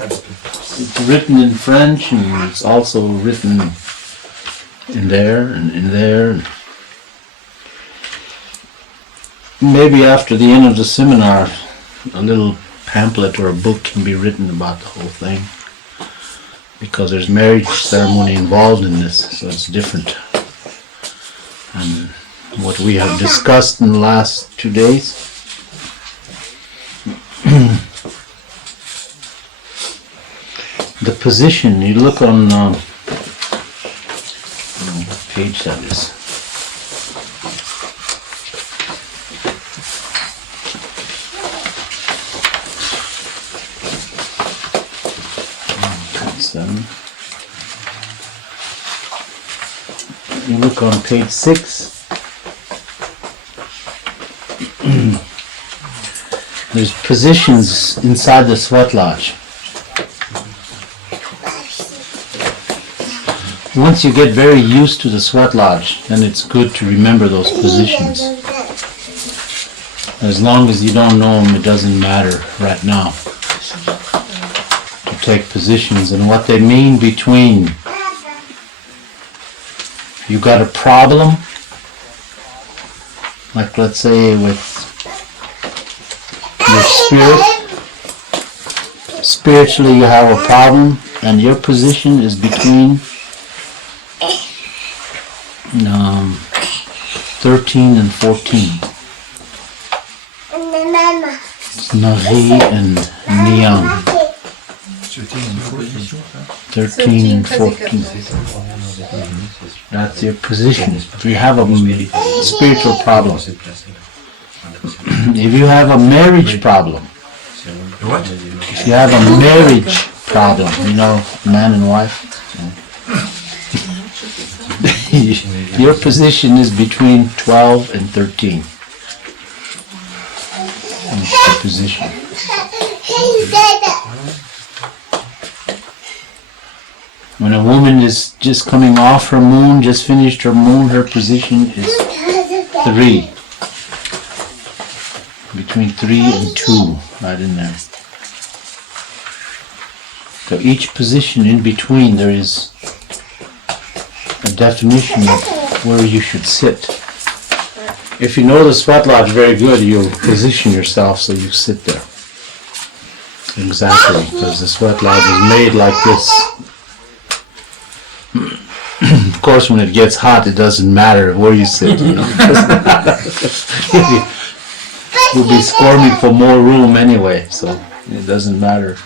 It's written in French and it's also written in there and in there. Maybe after the end of the seminar, a little pamphlet or a book can be written about the whole thing, because there's marriage ceremony involved in this, so it's different. And what we have discussed in the last 2 days, the position, you look on what page that is. You look on page 6. There's positions inside the sweat lodge. Once you get very used to the sweat lodge, then it's good to remember those positions. As long as you don't know them, it doesn't matter right now to take positions and what they mean between. You got a problem, like let's say with your spirit. Spiritually you have a problem and your position is between 13 and 14. It's Nari and Niyang. 13 and 14. That's your position. If you have a spiritual problem. If you have a marriage problem. What? If you have a marriage problem, you know, man and wife. Your position is between 12 and 13. That's your position. When a woman is just coming off her moon, just finished her moon, her position is 3. Between 3 and 2, right in there. So each position in between, there is a definition of where you should sit. If you know the sweat lodge very good, you'll position yourself so you sit there. Exactly, because the sweat lodge is made like this. Of course, when it gets hot, it doesn't matter where you sit. You know? You'll be squirming for more room anyway, so it doesn't matter.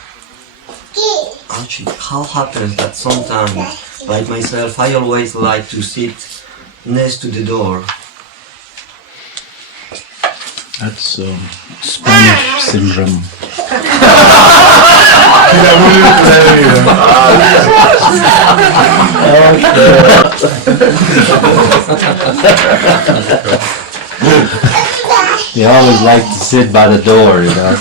Actually, how happens that sometimes, like myself, I always like to sit next to the door. That's Spanish syndrome. They always like to sit by the door, you know.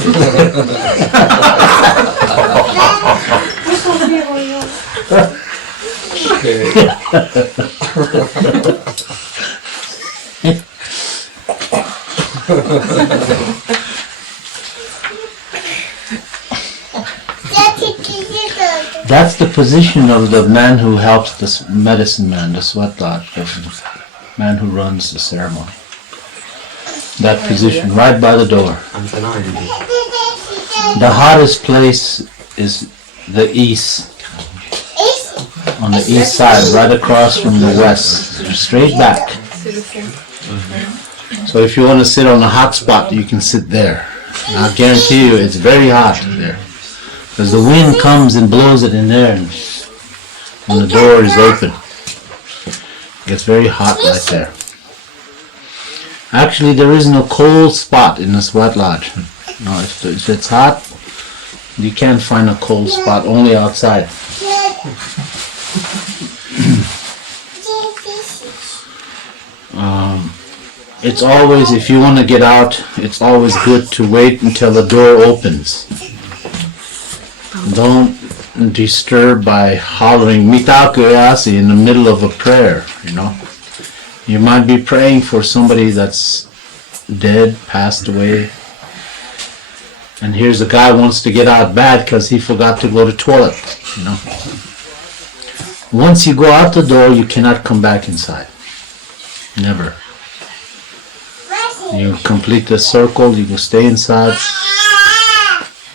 That's the position of the man who helps the medicine man, the sweat lodge, the man who runs the ceremony. That position, right by the door. The hottest place is the east. On the east side, right across from the west, straight back. So if you want to sit on a hot spot, you can sit there. And I'll guarantee you it's very hot there. Because the wind comes and blows it in there and when the door is open. It gets very hot right there. Actually, there is no cold spot in the sweat lodge. No, if it's hot, you can't find a cold spot, only outside. It's always, if you want to get out, it's always good to wait until the door opens. Don't disturb by hollering "Mitakureasi" in the middle of a prayer, you know. You might be praying for somebody that's dead, passed away, and here's a guy who wants to get out bad because he forgot to go to the toilet, you know. Once you go out the door, you cannot come back inside. Never. You complete the circle, you can stay inside,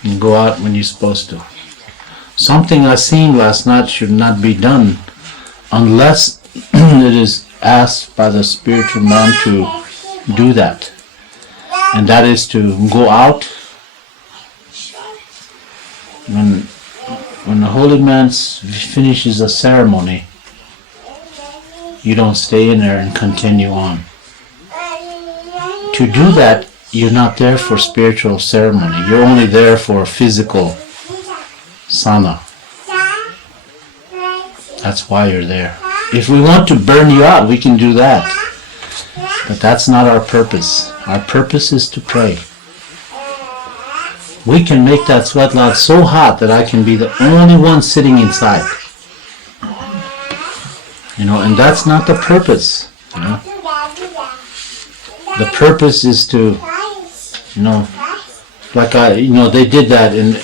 and go out when you're supposed to. Something I seen last night should not be done unless it is asked by the spiritual man to do that. And that is to go out when the holy man finishes a ceremony. You don't stay in there and continue on. To do that, you're not there for spiritual ceremony. You're only there for physical sana. That's why you're there. If we want to burn you out, we can do that. But that's not our purpose. Our purpose is to pray. We can make that sweat lodge so hot that I can be the only one sitting inside. You know, and that's not the purpose. You know, the purpose is to, you know, like they did that in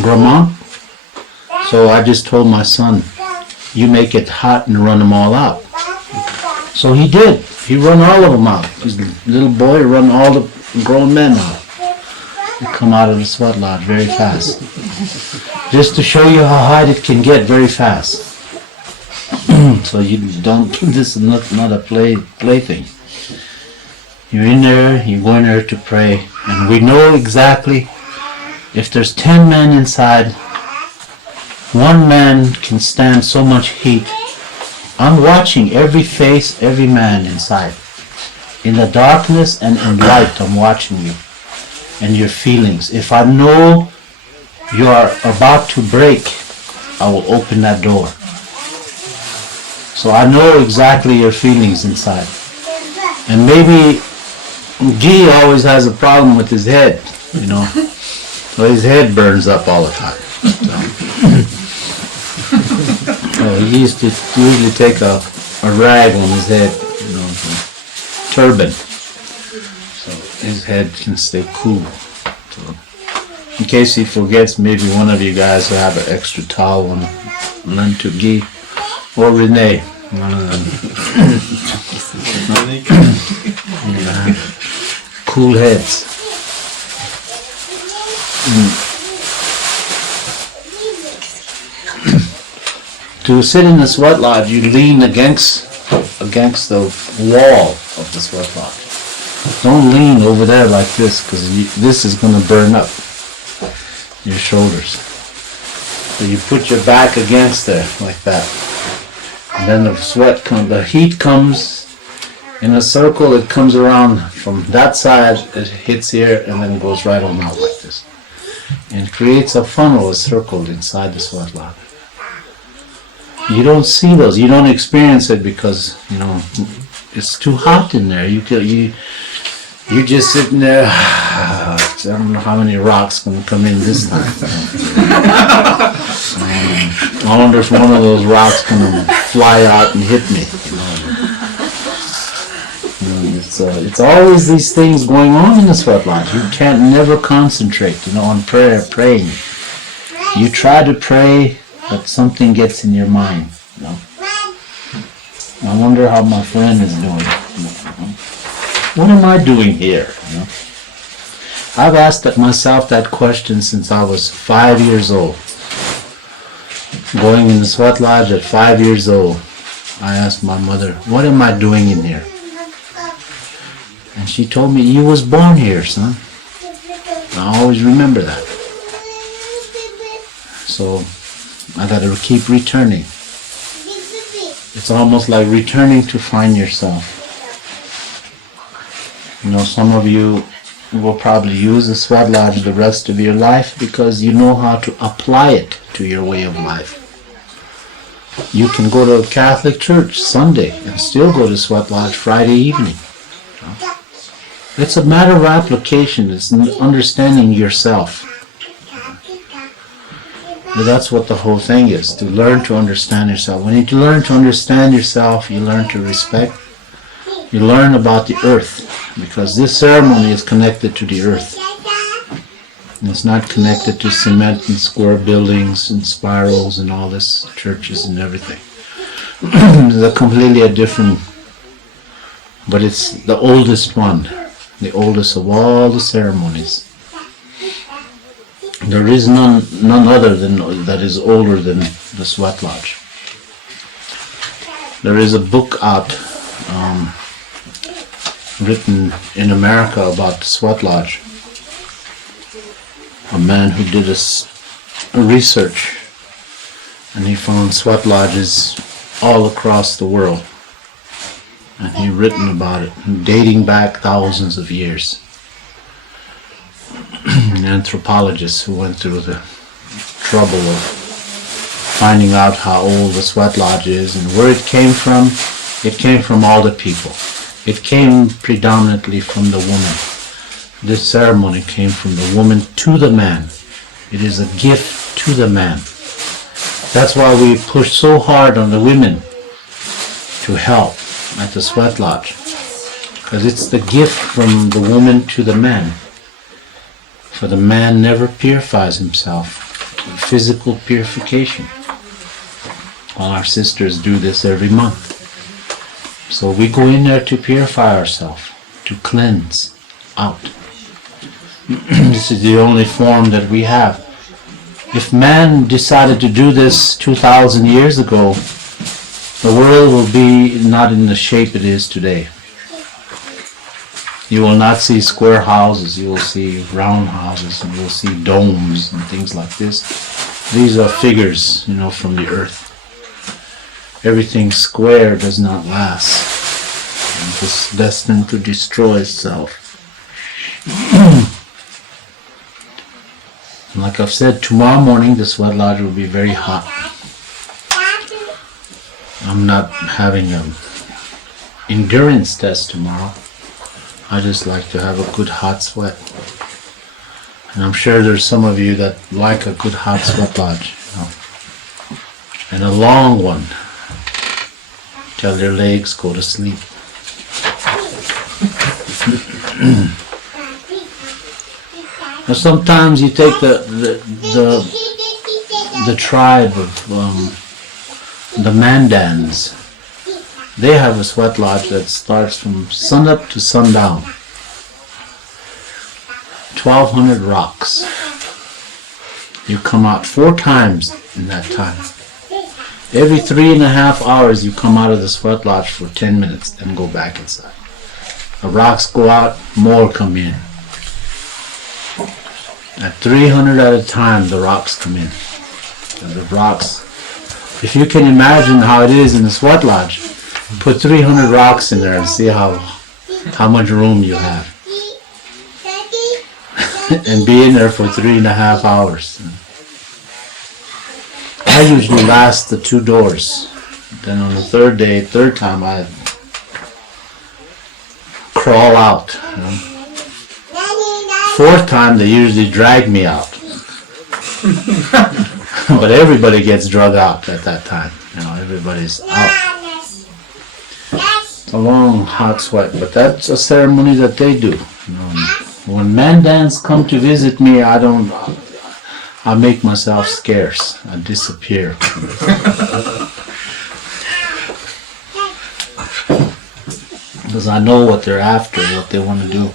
Gramont. So I just told my son, you make it hot and run them all out. So he did. He run all of them out. His little boy run all the grown men out. They come out of the sweat lodge very fast. Just to show you how hot it can get very fast. So you don't, this is not a plaything. You're in there, you go in there to pray, and we know exactly if there's 10 men inside, one man can stand so much heat. I'm watching every face, every man inside. In the darkness and in light, I'm watching you and your feelings. If I know you are about to break, I will open that door. So I know exactly your feelings inside. And maybe Guy always has a problem with his head, you know. So his head burns up all the time. So he used to usually take a rag on his head, you know, turban. So his head can stay cool. So in case he forgets, maybe one of you guys will have an extra towel and lend to Guy or Renee. One of them. Yeah. Cool heads. To sit in the sweat lodge, you lean against the wall of the sweat lodge. Don't lean over there like this, because this is going to burn up your shoulders. So you put your back against there like that. And then the heat comes in a circle. It comes around from that side, it hits here, and then goes right on out like this. And creates a funnel, a circle inside the sweat lodge. You don't see those. You don't experience it because, you know, it's too hot in there. You're just sitting there. I don't know how many rocks going to come in this time. I wonder if one of those rocks going to fly out and hit me. It's always these things going on in the sweat lodge. You can't never concentrate, you know, on praying. You try to pray, but something gets in your mind, you know. I wonder how my friend is doing. What am I doing here? You know? I've asked myself that question since I was 5 years old. Going in the sweat lodge at 5 years old, I asked my mother, what am I doing in here? And she told me, you was born here, son. I always remember that. So I got to keep returning. It's almost like returning to find yourself. You know, some of you will probably use the sweat lodge the rest of your life because you know how to apply it to your way of life. You can go to a Catholic church Sunday and still go to sweat lodge Friday evening. It's a matter of application. It's understanding yourself. But that's what the whole thing is, to learn to understand yourself. When you learn to understand yourself, you learn to respect. You learn about the earth, because this ceremony is connected to the earth. And it's not connected to cement and square buildings and spirals and all this, churches and everything. It's completely different, but it's the oldest one, the oldest of all the ceremonies. There is none other than that is older than the sweat lodge. There is a book out written in America about the sweat lodge. A man who did a research, and he found sweat lodges all across the world, and he written about it, dating back thousands of years. Anthropologists who went through the trouble of finding out how old the sweat lodge is and where it came from all the people. It came predominantly from the woman. This ceremony came from the woman to the man. It is a gift to the man. That's why we push so hard on the women to help at the sweat lodge. Because it's the gift from the woman to the man. For the man never purifies himself. Physical purification. All our sisters do this every month. So we go in there to purify ourselves, to cleanse out. This is the only form that we have. If man decided to do this 2,000 years ago, the world will be not in the shape it is today. You will not see square houses, you will see round houses, and you will see domes and things like this. These are figures, from the earth. Everything square does not last. It's destined to destroy itself. Like I've said, tomorrow morning the sweat lodge will be very hot. I'm not having an endurance test tomorrow. I just like to have a good hot sweat. And I'm sure there's some of you that like a good hot sweat lodge. And a long one. Till your legs go to sleep. Now sometimes you take the tribe of the Mandans. They have a sweat lodge that starts from sunup to sundown. 1,200 rocks. You come out 4 times in that time. Every 3.5 hours you come out of the sweat lodge for 10 minutes, then go back inside. The rocks go out, more come in. At 300 at a time, the rocks come in. And the rocks, if you can imagine how it is in the sweat lodge, put 300 rocks in there and see how much room you have. And be in there for 3.5 hours. I usually last the 2 doors. Then on the third time, I crawl out. 4th time, they usually drag me out. But everybody gets drug out at that time. Everybody's out. It's a long, hot sweat, but that's a ceremony that they do. When Mandans come to visit me, I make myself scarce. I disappear. Because I know what they're after, what they want to do.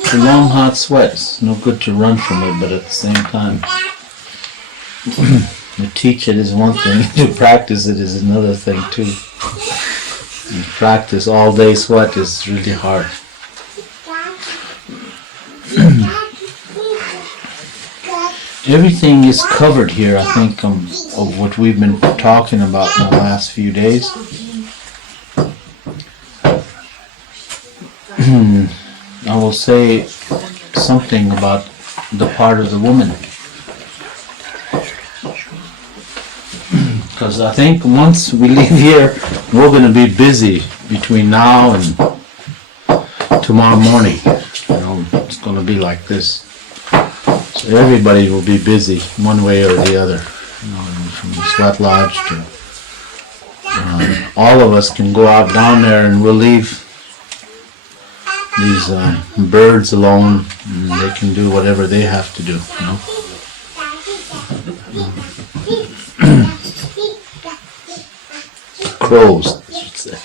It's a long, hot sweat. It's no good to run from it, but at the same time, to teach it is one thing, to practice it is another thing too. And practice all day sweat is really hard. Everything is covered here, I think, of what we've been talking about in the last few days. I will say something about the part of the woman. Because I think once we leave here, we're going to be busy between now and tomorrow morning. It's going to be like this. So everybody will be busy one way or the other. From the sweat lodge to all of us can go out down there and we'll leave these birds alone, and they can do whatever they have to do. Crows, I should say.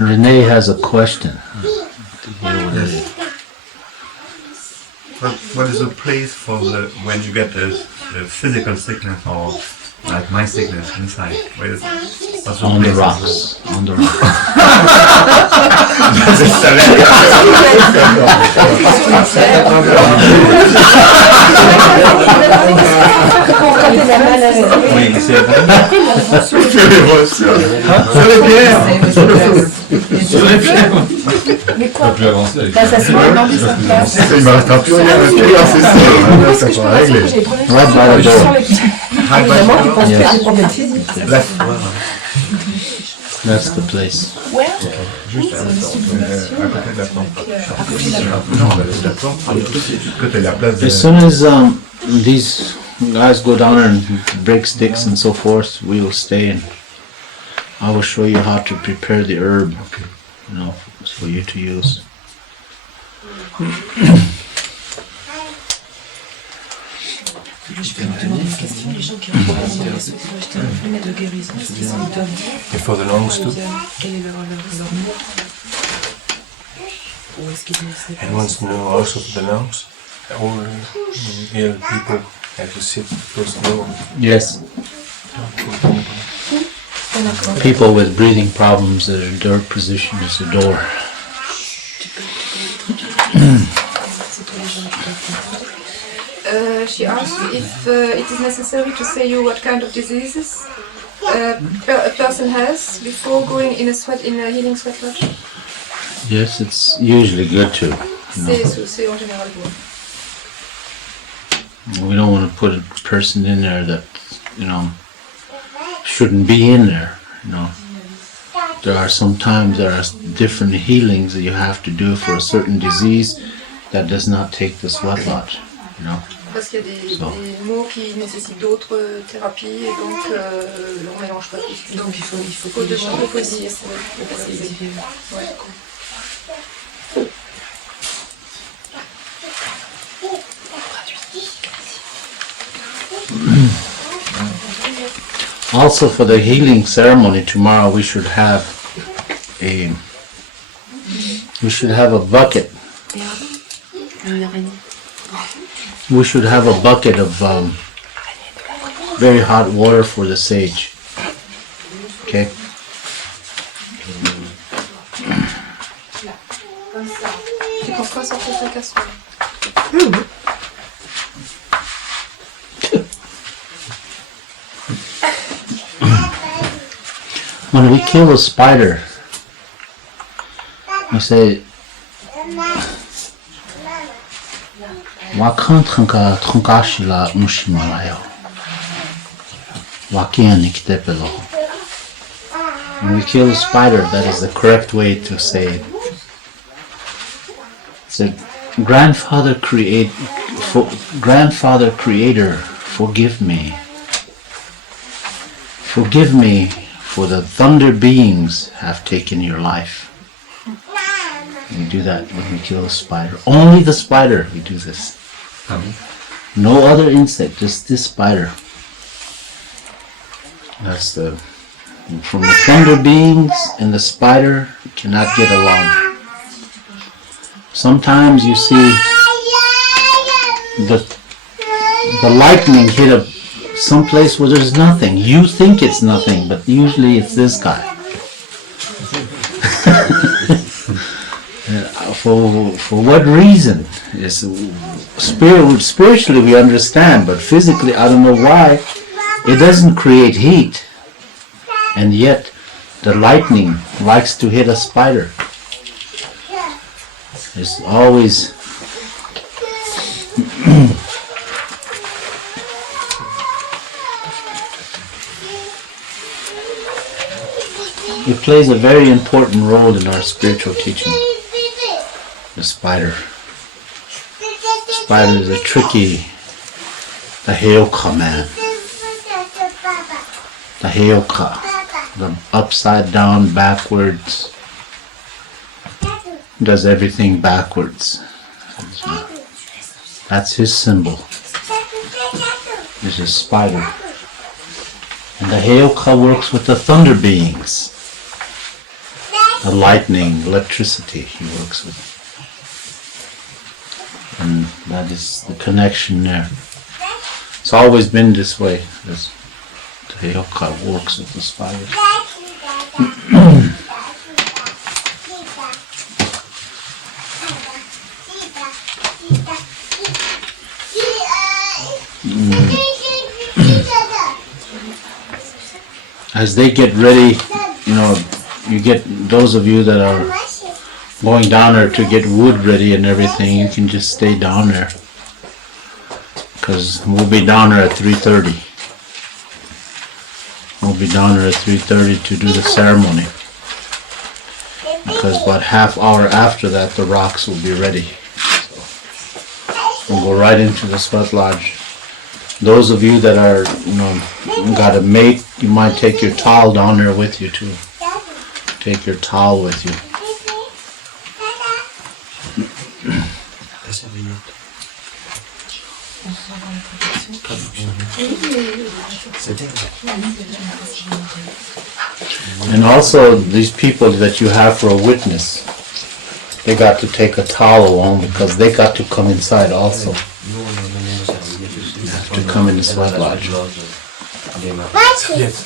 Renee has a question. What is the place for when you get the physical sickness or like my sickness inside? Where is what's On the place? rocks. On the rocks. Oui, c'est sur les pierres. Sur les pierres. Mais quoi? Ça c'est vraiment mis sur place. Il me restera plus rien à faire, c'est ça. Ça sera réglé. J'ai des problèmes Right by the door. sur les That's the place. Where? Juste à côté de la plante. Non, de la plante, côté de la place de... As soon as these guys go down there and break sticks and so forth, we will stay and I will show you how to prepare the herb, you know, for you to use. Et for the lungs too. And once to know also for the lungs, all ill people have to sit close to the door. Yes. People with breathing problems, their position is the door. She asked if it is necessary to say you what kind of diseases a person has before going in a healing sweat lodge. Yes, it's usually good to. C'est en général bon. We don't want to put a person in there that, you know, shouldn't be in there, you know. There are different healings that you have to do for a certain disease that does not take the sweat lodge, you know. Parce qu'il y a des mots qui nécessitent d'autres thérapies et donc on ne mélange pas tout. Donc il faut demander, il faut dire. Also, for the healing ceremony tomorrow, we should have a bucket. We should have a bucket of very hot water for the sage. Okay. Tu penses pas sortir ta casserole? When we kill a spider, we say, Wakantranka trunkashila mushimalayo. Wakianikitepelo. When we kill a spider, that is the correct way to say it. It's a grandfather creator, forgive me. Forgive me, for the thunder beings have taken your life. We do that when we kill a spider. Only the spider we do this. No other insect, just this spider. That's from the thunder beings and the spider cannot get along. Sometimes you see the lightning hit some place where there's nothing. You think it's nothing, but usually it's this guy. For what reason? Spiritually we understand, but physically I don't know why. It doesn't create heat, and yet the lightning likes to hit a spider. It's always it plays a very important role in our spiritual teaching. The spider. The spider is a tricky, the Heyoka man. The Heyoka. The upside down, backwards. Does everything backwards. That's his symbol. It's a spider. And the Heyoka works with the thunder beings. The lightning, electricity he works with. And that is the connection there. It's always been this way. The Heyoka works with the spider. As they get ready, you know, you get those of you that are going down there to get wood ready and everything, you can just stay down there. Because we'll be down there at 3:30. We'll be down there at 3:30 to do the ceremony. because about half hour after that the rocks will be ready. We'll go right into the sweat lodge. Those of you that are, got a mate, you might take your towel down there with you too. Take your towel with you. And also, these people that you have for a witness, they got to take a towel along because they got to come inside also. To come in the sweat lodge. Yes.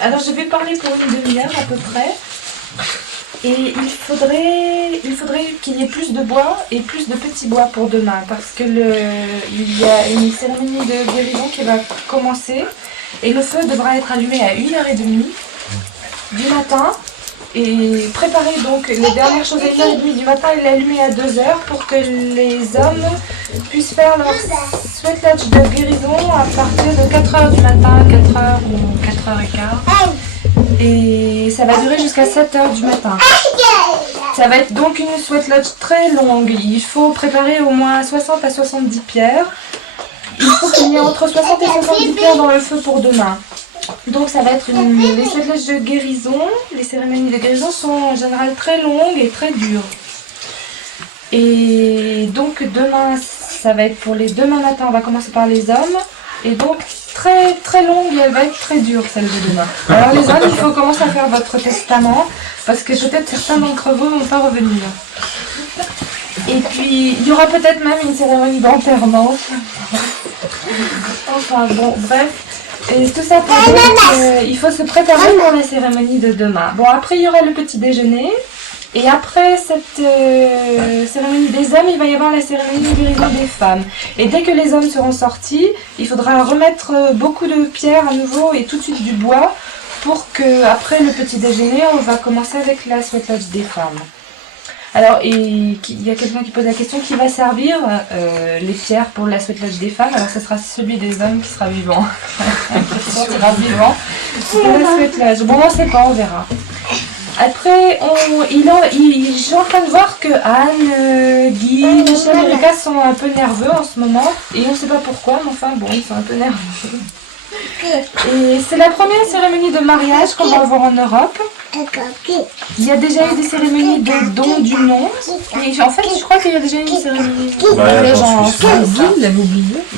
Alors je vais parler pour une demi-heure à peu près. Et il faudrait qu'il y ait plus de bois et plus de petits bois pour demain. Parce que il y a une cérémonie de guérison qui va commencer. Et le feu devra être allumé à 1h30 du matin. Et préparer donc les dernières choses à 1h30 du matin et l'allumer à 2h pour que les hommes puissent faire leur sweat lodge de guérison à partir de 4h du matin, 4h ou 4h15. Et ça va durer jusqu'à 7h du matin. Ça va être donc une sweat lodge très longue. Il faut préparer au moins 60 à 70 pierres. Il faut qu'il y ait entre 60 et 70 pierres dans le feu pour demain. Donc ça va être les sweat lodges de guérison. Les cérémonies de guérison sont en général très longues et très dures. Et donc demain, ça va être pour les demain matin, on va commencer par les hommes. Et donc très très longue et elle va être très dure celle de demain. Alors les hommes, il faut commencer à faire votre testament parce que peut-être certains d'entre vous vont pas revenir. Et puis il y aura peut-être même une cérémonie d'enterrement. Enfin bon, bref. Et tout ça pour dire qu'il faut se préparer pour la cérémonie de demain. Bon, après il y aura le petit déjeuner. Et après cette cérémonie des hommes, il va y avoir la cérémonie de guérison des femmes. Et dès que les hommes seront sortis, il faudra remettre beaucoup de pierres à nouveau et tout de suite du bois pour que après le petit déjeuner, on va commencer avec la sweat lodge des femmes. Alors, il y a quelqu'un qui pose la question, qui va servir les pierres pour la sweat lodge des femmes? Alors, ce sera celui des hommes qui sera vivant. Qui sera vivant pour la sweat lodge. Bon, on ne sait pas, on verra. Après, je suis en train de voir que Anne, Guy, Michel et Rika sont un peu nerveux en ce moment. Et on ne sait pas pourquoi, mais enfin bon, ils sont un peu nerveux. Et c'est la première cérémonie de mariage qu'on va avoir en Europe. Il y a déjà eu des cérémonies de don du nom. Et en fait, je crois qu'il y a déjà eu une cérémonie de mariage en Suisse.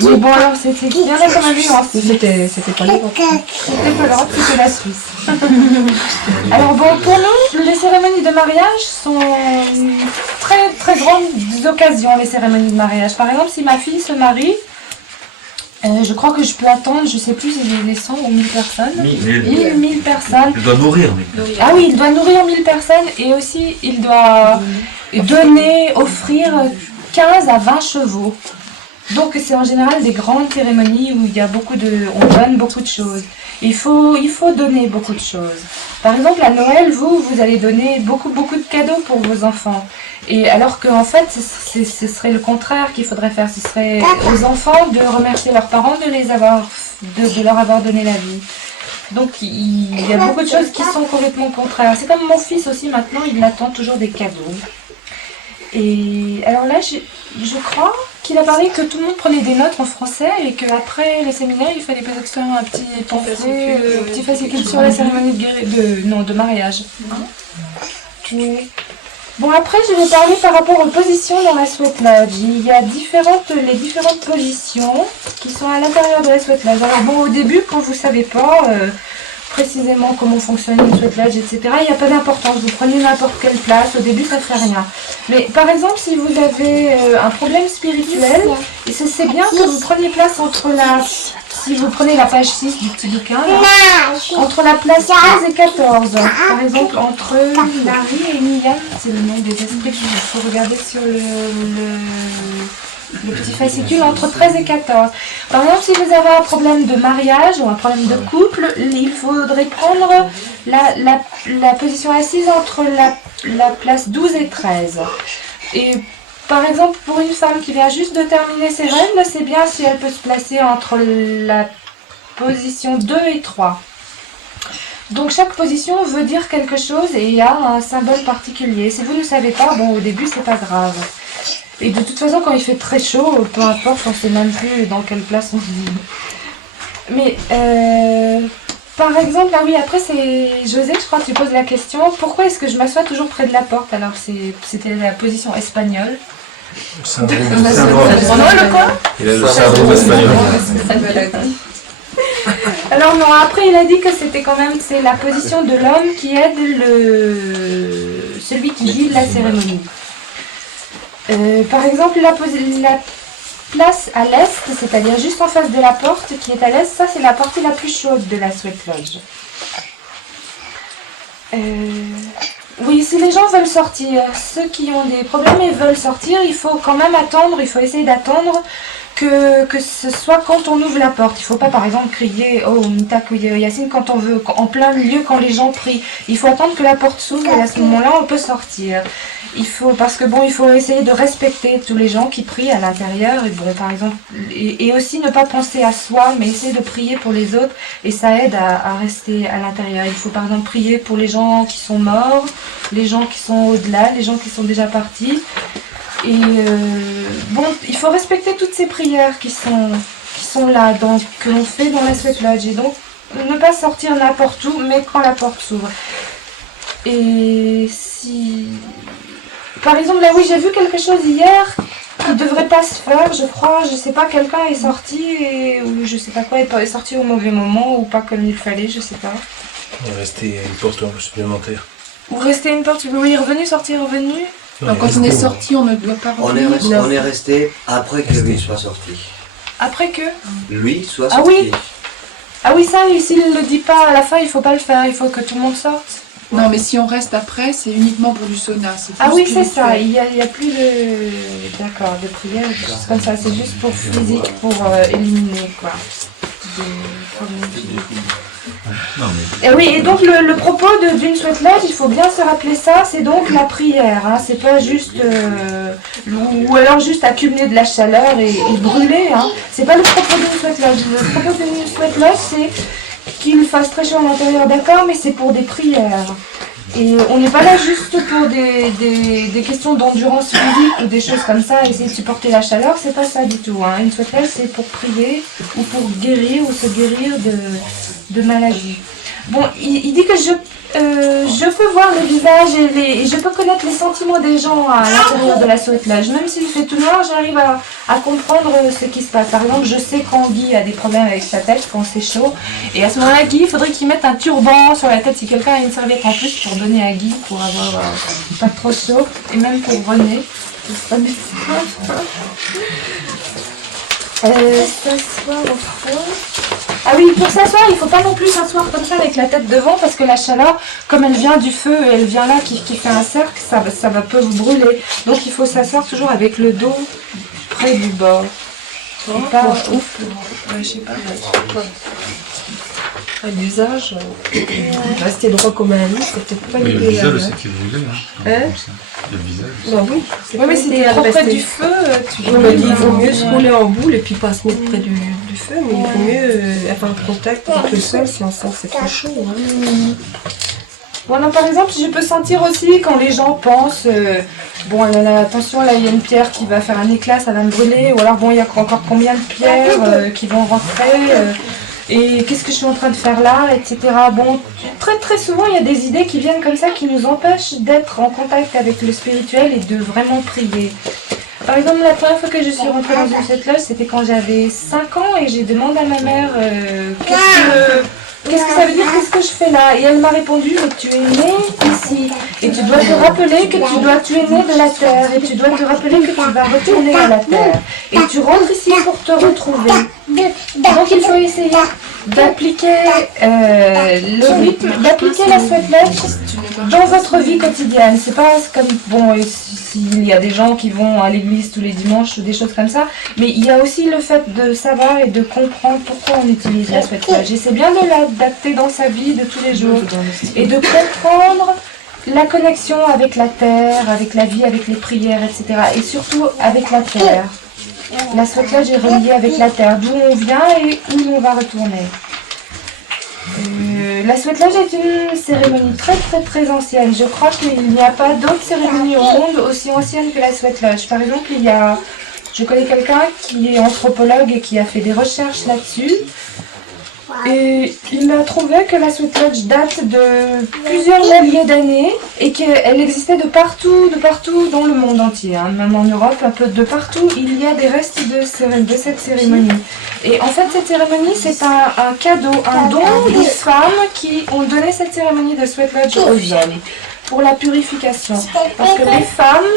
Mais bon, alors c'était bien là qu'on a vu. C'était pas l'Europe. C'était pas l'Europe, c'était la Suisse. Alors bon, pour nous, les cérémonies de mariage sont très très grandes occasions, les cérémonies de mariage. Par exemple, si ma fille se marie, je crois que je peux attendre, je sais plus si j'ai 100 ou 1000 personnes. 1000 personnes. Il doit nourrir, mais. Ah oui, il doit nourrir 1000 personnes et aussi il doit donner, offrir 15 à 20 chevaux. Donc c'est en général des grandes cérémonies où il y a on donne beaucoup de choses. Il faut donner beaucoup de choses. Par exemple, à Noël, vous allez donner beaucoup de cadeaux pour vos enfants. Et alors qu'en fait, ce serait le contraire qu'il faudrait faire. Ce serait aux enfants de remercier leurs parents de leur avoir donné la vie. Donc il y a beaucoup de choses qui sont complètement contraires. C'est comme mon fils aussi maintenant, il attend toujours des cadeaux. Et alors là, je crois qu'il a parlé que tout le monde prenait des notes en français et qu'après le séminaire, il fallait peut-être faire un petit pamphlet, petit fascicule sur la cérémonie de mariage. Oui. Bon, après, je vais parler par rapport aux positions dans la sweat lodge. Il y a les différentes positions qui sont à l'intérieur de la sweat lodge. Alors bon, au début, quand vous ne savez pas précisément comment fonctionne une sweat lodge, etc., il n'y a pas d'importance. Vous prenez n'importe quelle place. Au début, ça ne fait rien. Mais par exemple, si vous avez un problème spirituel, c'est bien que vous preniez place si vous prenez la page 6 du petit bouquin, là, entre la place 13 et 14. Par exemple, entre Larry et Nian, c'est le nom des esprits qu'il faut regarder sur le petit fascicule, entre 13 et 14. Par exemple, si vous avez un problème de mariage ou un problème de couple, il faudrait prendre la position assise entre la place 12 et 13. Et par exemple, pour une femme qui vient juste de terminer ses règles, c'est bien si elle peut se placer entre la position 2 et 3. Donc chaque position veut dire quelque chose et il y a un symbole particulier. Si vous ne savez pas, bon au début c'est pas grave. Et de toute façon quand il fait très chaud, peu importe, on sait même plus dans quelle place on vit. Mais par exemple, ah oui, après c'est José, je crois que tu poses la question, pourquoi est-ce que je m'assois toujours près de la porte? Alors c'était la position espagnole. Le syndrome Non, le quoi? Il a le syndrome espagnol. Alors non, après il a dit que c'était quand même c'est la position de l'homme qui aide celui qui guide la cérémonie. Par exemple, la place à l'est, c'est-à-dire juste en face de la porte qui est à l'est, ça c'est la partie la plus chaude de la Sweat Lodge. Oui, si les gens veulent sortir, ceux qui ont des problèmes et veulent sortir, il faut quand même attendre, il faut essayer d'attendre que ce soit quand on ouvre la porte. Il ne faut pas par exemple crier oh Mitak Yassine quand on veut, en plein milieu quand les gens prient. Il faut attendre que la porte s'ouvre et à ce moment-là on peut sortir. Il faut, parce que bon, il faut essayer de respecter tous les gens qui prient à l'intérieur et bon par exemple et aussi ne pas penser à soi mais essayer de prier pour les autres et ça aide à rester à l'intérieur. Il faut par exemple prier pour les gens qui sont morts, les gens qui sont au-delà, les gens qui sont déjà partis. Et bon, il faut respecter toutes ces prières qui sont là, que l'on fait dans la Sweat Lodge. Et donc, ne pas sortir n'importe où, mais quand la porte s'ouvre. Et si... Par exemple, là oui, j'ai vu quelque chose hier qui ne devrait pas se faire, je crois. Je sais pas, quelqu'un est sorti, ou je sais pas quoi, est sorti au mauvais moment, ou pas comme il fallait, je sais pas. Il est resté une porte supplémentaire. Ou rester une porte, oui, revenu, sortir, revenu. Donc quand on est sorti, on ne doit pas revenir. On est resté après que lui soit sorti. Après que Lui soit Ah sorti. oui. Ah oui, ça, s'il ne le dit pas à la fin, il faut pas le faire, il faut que tout le monde sorte. Non, mais si on reste après, c'est uniquement pour du sauna. Ah oui, c'est ça, il y a plus de... D'accord, de prière, des choses comme ça, c'est juste pour physique, pour éliminer, quoi. Des problèmes physiques. Et oui, et donc le propos d'une Sweat Lodge, il faut bien se rappeler ça, c'est donc la prière, hein, c'est pas juste, ou alors juste accumuler de la chaleur et brûler, hein. C'est pas le propos d'une Sweat Lodge. Le propos d'une Sweat Lodge, c'est qu'il fasse très chaud à l'intérieur, d'accord, mais c'est pour des prières. Et on n'est pas là juste pour des questions d'endurance physique ou des choses comme ça, essayer de supporter la chaleur, c'est pas ça du tout. Hein. Une Sweat Lodge, c'est pour prier ou pour guérir ou se guérir de maladies. Bon, il dit que je peux voir le visage et je peux connaître les sentiments des gens à l'intérieur de la Sweat Lodge. Même s'il fait tout noir, j'arrive à comprendre ce qui se passe. Par exemple, je sais quand Guy a des problèmes avec sa tête, quand c'est chaud. Et à ce moment-là, Guy, il faudrait qu'il mette un turban sur la tête. Si quelqu'un a une serviette en plus pour donner à Guy, pour avoir pas trop chaud. Et même pour René. S'asseoir au fond. Ah oui, pour s'asseoir, il ne faut pas non plus s'asseoir comme ça avec la tête devant parce que la chaleur, comme elle vient du feu et elle vient là qui fait un cercle, ça va peut vous brûler. Donc il faut s'asseoir toujours avec le dos près du bord. Et pas ouf. Ouais, je sais pas. À l'usage, rester droit comme un lit, c'est peut-être pas l'idéal. Le visage aussi qui est brûlé, hein, comme ça. Le visage. Bah oui, c'est Oui, mais si t'es trop près du feu, On me dit qu'il vaut mieux se rouler en boule et puis pas se mettre près du feu, mais il vaut mieux avoir un contact avec le sol si on sent que c'est trop chaud. Hein. Bon, non, par exemple, je peux sentir aussi quand les gens pensent bon, attention, là il y a une pierre qui va faire un éclat, ça va me brûler, ou alors bon, il y a encore combien de pierres qui vont rentrer et qu'est-ce que je suis en train de faire là, etc. Bon, très souvent, il y a des idées qui viennent comme ça qui nous empêchent d'être en contact avec le spirituel et de vraiment prier. Par exemple, la première fois que je suis rentrée dans une Sweat Lodge, c'était quand j'avais 5 ans et j'ai demandé à ma mère qu'est-ce que ça veut dire, qu'est-ce que je fais là? Et elle m'a répondu, mais tu es né ici et tu dois te rappeler que tu es né de la terre et tu dois te rappeler que tu vas retourner à la terre et tu rentres ici pour te retrouver. Donc il faut essayer d'appliquer le rythme, d'appliquer la Sweat Lodge dans votre vie quotidienne. C'est pas comme, bon, s'il y a des gens qui vont à l'église tous les dimanches ou des choses comme ça, mais il y a aussi le fait de savoir et de comprendre pourquoi on utilise la Sweat Lodge. Et c'est bien de l'adapter dans sa vie de tous les jours et de comprendre la connexion avec la terre, avec la vie, avec les prières, etc. Et surtout avec la terre. La sweat lodge est reliée avec la terre, d'où on vient et où on va retourner. La sweat lodge est une cérémonie très ancienne. Je crois qu'il n'y a pas d'autres cérémonies au monde aussi anciennes que la sweat lodge. Par exemple, je connais quelqu'un qui est anthropologue et qui a fait des recherches là-dessus. Et il a trouvé que la sweat lodge date de plusieurs milliers d'années et qu'elle existait de partout dans le monde entier, hein. Même en Europe, un peu de partout, il y a des restes de cette cérémonie. Et en fait, cette cérémonie, c'est un cadeau, un don des femmes qui ont donné cette cérémonie de sweat lodge aux hommes pour la purification. Parce que les femmes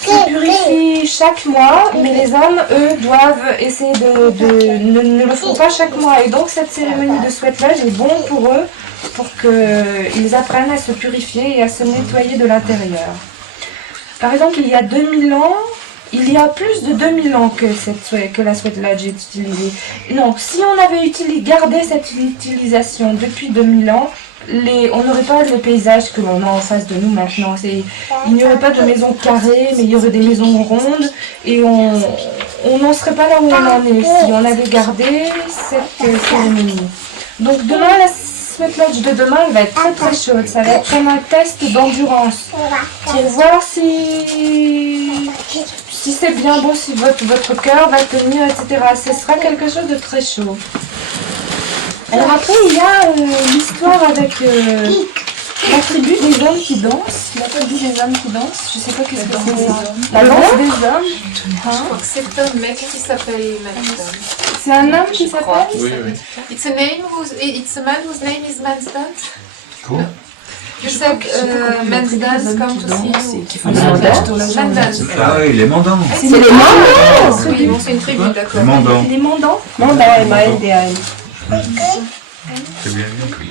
se purifient chaque mois, mais les hommes, eux, doivent essayer ne le font pas chaque mois. Et donc cette cérémonie de sweat lodge est bon pour eux, pour qu'ils apprennent à se purifier et à se nettoyer de l'intérieur. Par exemple, il y a 2000 ans, il y a plus de 2000 ans que la sweat lodge est utilisée. Non, si on avait gardé cette utilisation depuis 2000 ans, on n'aurait pas le paysage que l'on a en face de nous maintenant. Il n'y aurait pas de maisons carrées, mais il y aurait des maisons rondes et on n'en serait pas là où on en est si on avait gardé cette cérémonie. Donc demain, la sweat lodge de demain elle va être très chaude. Ça va être comme un test d'endurance pour voir si c'est bien bon, si votre cœur va tenir, etc. Ce sera quelque chose de très chaud. Alors après, il y a l'histoire avec la tribu des hommes qui dansent. La tribu des hommes qui dansent. Je sais pas qu'est-ce que c'est. La danse des hommes. Je crois que c'est un mec qui s'appelle Manston. C'est un homme qui s'appelle? Oui. It's a man whose name is Manston. Cool. Je sais que Men's Dance come to see you. Qui font des mondages. Men's Dance. Ah oui, les mandants. C'est les mandants. Oui, bon, c'est une tribu, d'accord. Les mandants. Les mandants. Mandats, M-A-N-D-A-N. C'est bien vu.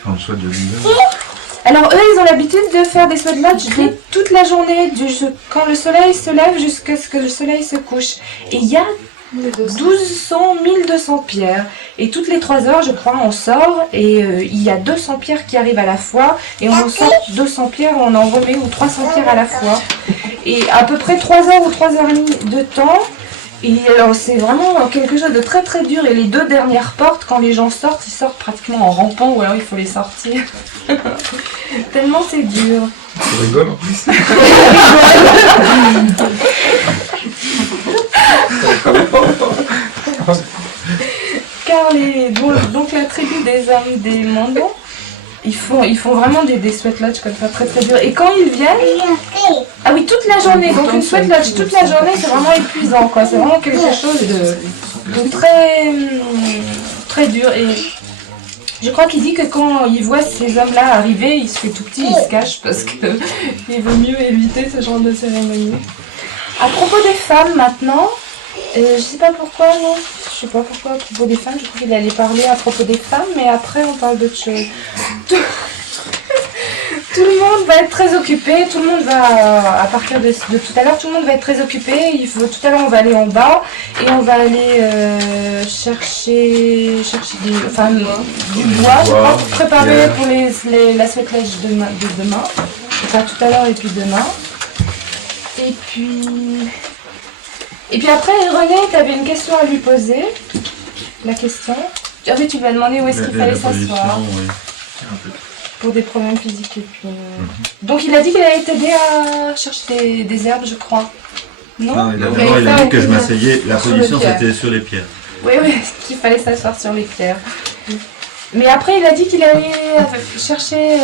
François de Lille. Alors eux, ils ont l'habitude de faire des sweat lodge toute la journée, quand le soleil se lève jusqu'à ce que le soleil se couche. Et il y a 1200 pierres. Et toutes les 3 heures, je crois, on sort et il y a 200 pierres qui arrivent à la fois. Et on sort 200 pierres, on en remet ou 300 pierres à la fois. Et à peu près 3 heures ou 3 heures et demie de temps. Et alors c'est vraiment quelque chose de très dur. Et les 2 dernières portes, quand les gens sortent, ils sortent pratiquement en rampant ou alors il faut les sortir. Tellement c'est dur. Tu rigoles en plus. Car donc la tribu des hommes des mandants, ils font vraiment des sweat lodge comme ça très dur. Et quand ils viennent, ah oui, toute la journée, donc une sweat lodge toute la journée, c'est vraiment épuisant, quoi. C'est vraiment quelque chose de très dur. Et je crois qu'il dit que quand il voit ces hommes-là arriver, il se fait tout petit, il se cache parce qu'il vaut mieux éviter ce genre de cérémonie. À propos des femmes maintenant, je sais pas pourquoi, non. Je sais pas pourquoi à propos des femmes, je crois qu'il allait parler à propos des femmes, mais après on parle d'autre chose. Tout le monde va être très occupé, tout le monde va, à partir de tout à l'heure, tout le monde va être très occupé. Tout à l'heure on va aller en bas et on va aller chercher du bois, je crois, pour préparer pour la sweat lodge de demain. Enfin tout à l'heure et puis demain. Et puis après, René, tu avais une question à lui poser. La question. Ah oui, tu lui as demandé où est-ce qu'il fallait s'asseoir. Oui. Pour des problèmes physiques. Et puis, Donc il a dit qu'il allait t'aider à chercher des herbes, je crois. Non, d'abord, il a dit que je m'asseyais. La position, c'était sur les pierres. Oui, qu'il fallait s'asseoir sur les pierres. Mais après, il a dit qu'il allait chercher...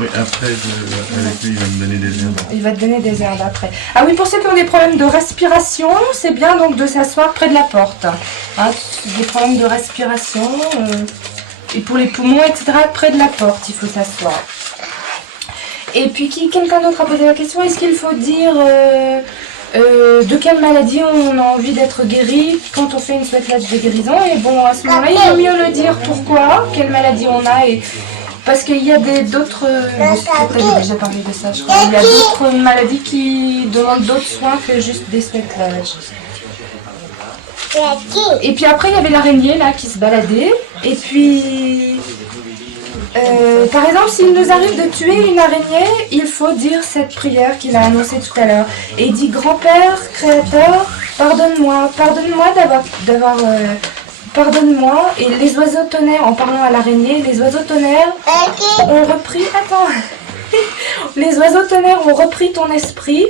Oui, après, avec lui, il va me donner des herbes. Il va te donner des herbes après. Ah oui, pour ceux qui ont des problèmes de respiration, c'est bien donc de s'asseoir près de la porte. Hein, des problèmes de respiration, et pour les poumons, etc., près de la porte, il faut s'asseoir. Et puis, quelqu'un d'autre a posé la question, est-ce qu'il faut dire... de quelle maladie on a envie d'être guéri quand on fait une sweat lodge de guérison. Et bon, à ce moment-là, il vaut mieux le dire pourquoi, quelle maladie on a. Et parce qu'il y a d'autres... J'ai déjà parlé de ça, je crois. Il y a d'autres maladies qui demandent d'autres soins que juste des sweat lodge. Et puis après, il y avait l'araignée là qui se baladait. Et puis Par exemple, s'il nous arrive de tuer une araignée, il faut dire cette prière qu'il a annoncée tout à l'heure. Et il dit, Grand-Père, Créateur, pardonne-moi pardonne-moi. Et les oiseaux tonnerres, en parlant à l'araignée, les oiseaux tonnerres ont repris... Attends. Les oiseaux tonnerres ont repris ton esprit.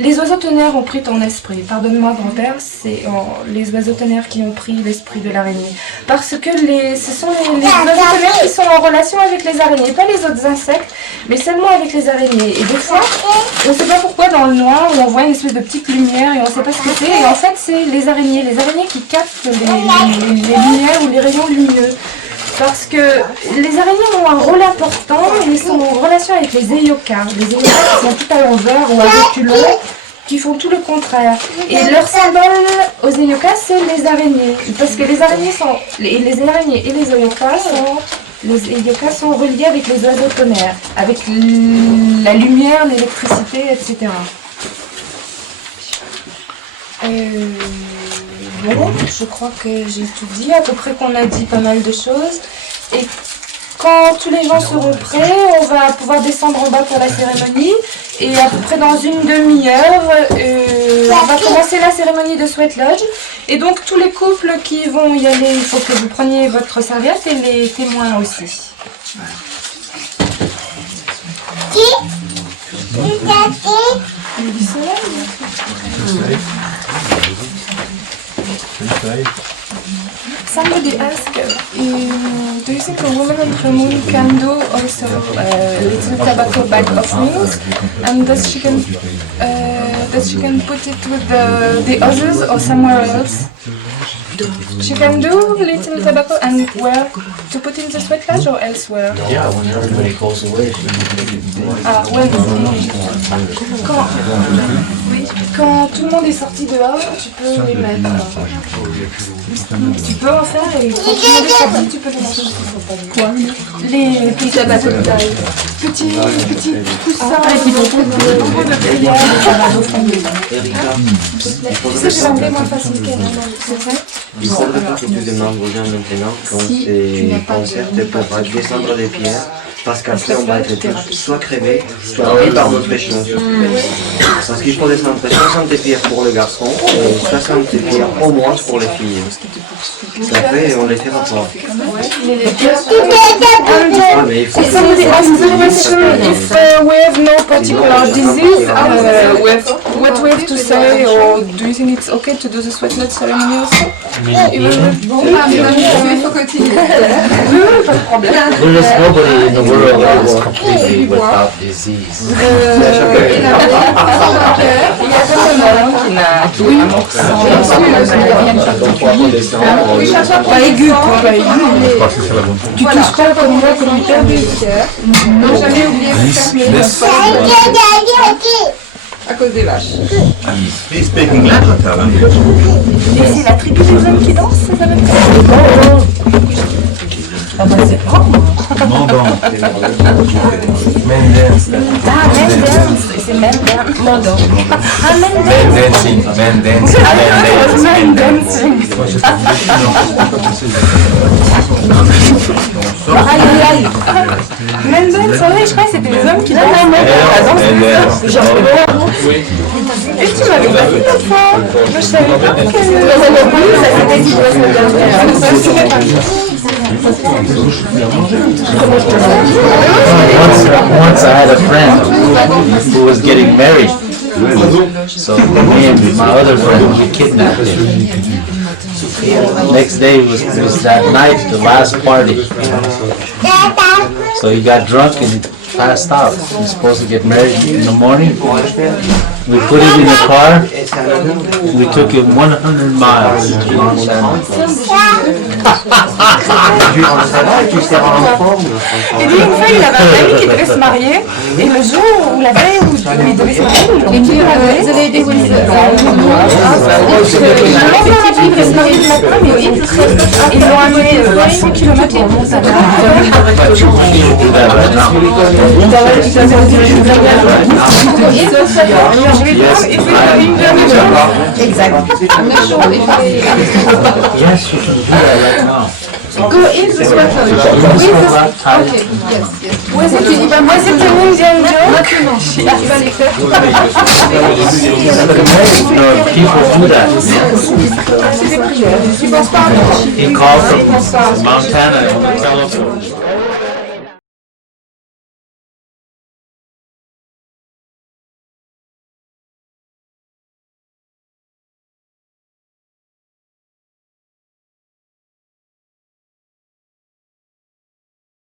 Les oiseaux tonnerres ont pris ton esprit. Pardonne-moi, grand-père, c'est les oiseaux tonnerres qui ont pris l'esprit de l'araignée. Parce que ce sont les oiseaux tonnerres qui sont en relation avec les araignées, pas les autres insectes, mais seulement avec les araignées. Et des fois, on ne sait pas pourquoi dans le noir, on voit une espèce de petite lumière et on ne sait pas ce que c'est. Et en fait, c'est les araignées qui captent les lumières ou les rayons lumineux. Parce que les araignées ont un rôle important, ils sont en relation avec les éyokas. Les éyokas qui sont tout à l'envers ou à reculons, qui font tout le contraire. Et leur symbole aux éyokas, c'est les araignées. Parce que les araignées et les éyokas sont reliés avec les oiseaux tonnerres, avec la lumière, l'électricité, etc. Bon, je crois que j'ai tout dit, à peu près qu'on a dit pas mal de choses. Et quand tous les gens seront prêts, on va pouvoir descendre en bas pour la cérémonie. Et à peu près dans une demi-heure, on va commencer la cérémonie de Sweat Lodge. Et donc tous les couples qui vont y aller, il faut que vous preniez votre serviette et les témoins aussi. Somebody asked, do you think a woman on the moon can do also little tobacco bag of wings? And does she can put it with the others or somewhere else? She can do little tobacco and where? To put in the Sweat Lodge or elsewhere? Yeah, when everybody goes away, she can take it. Ah, when? Quand tout le monde est sorti dehors, tu peux les mettre. Tu peux en faire et quand tout le monde est sorti, tu peux les mettre. Quoi? Les petits tabacs de taille. Petits coussins qui vont de prière, des tabacs au fond. Tu sais, je l'anglais moins facile qu'elle. C'est vrai? Il faudrait pas que tu demandes aux gens maintenant quand c'est concert pour descendre des pierres, parce qu'après on va être tous soit crevés, soit pris par notre échéance. Parce qu'il faut descendre 60 pierres pour les garçons et 60 pierres au moins pour les filles. Après on les fait rapport. Somebody asked the question if we have no particular disease, what we have to say, or do you think it's okay to do the Sweat Lodge ceremony also? There is nobody in the world that is completely without disease. Pas aigu, quoi. Tu touches pas comme moi, comme une paire de pierres. Non, jamais oublié de fermer à cause des vaches. He's speaking Latin, tell him. Et c'est la tribu des hommes qui dansent, ça veut dire? Ah bah c'est propre. Mandant. Men dance. Ah, men dance, c'est men dance. Mandant. Ah, men Men dance. dancing. Men dancing. Men dancing. Aïe aïe aïe. Men dance, ouais, je crois que c'était les hommes qui dansent. Et tu m'avais pas dit l'autre fois. Moi je savais pas que... Ça s'était dit la semaine dernière. Once I had a friend who was getting married. So me and my other friend, we kidnapped him. Next day was that night, the last party. So he got drunk and passed out. He's supposed to get married in the morning. We put him in the car. We took him 100 miles. Et lui, une fois, il avait un ami qui devait se marier. Et le jour où la veille où il devait se marier, ils l'ont tué la veille. Ils l'ont emmené il devait se marier le matin, mais ils l'ont amené 100 km en montagne. Exact. Yes, you can do that right now. Go in the sweat lodge. Ok, yes, yes. Tu dis pas, moi c'était une Indian joke. Maintenant, tu vas les faire. People do that. C'est des prières. Tu penses pas à He called from Montana and California.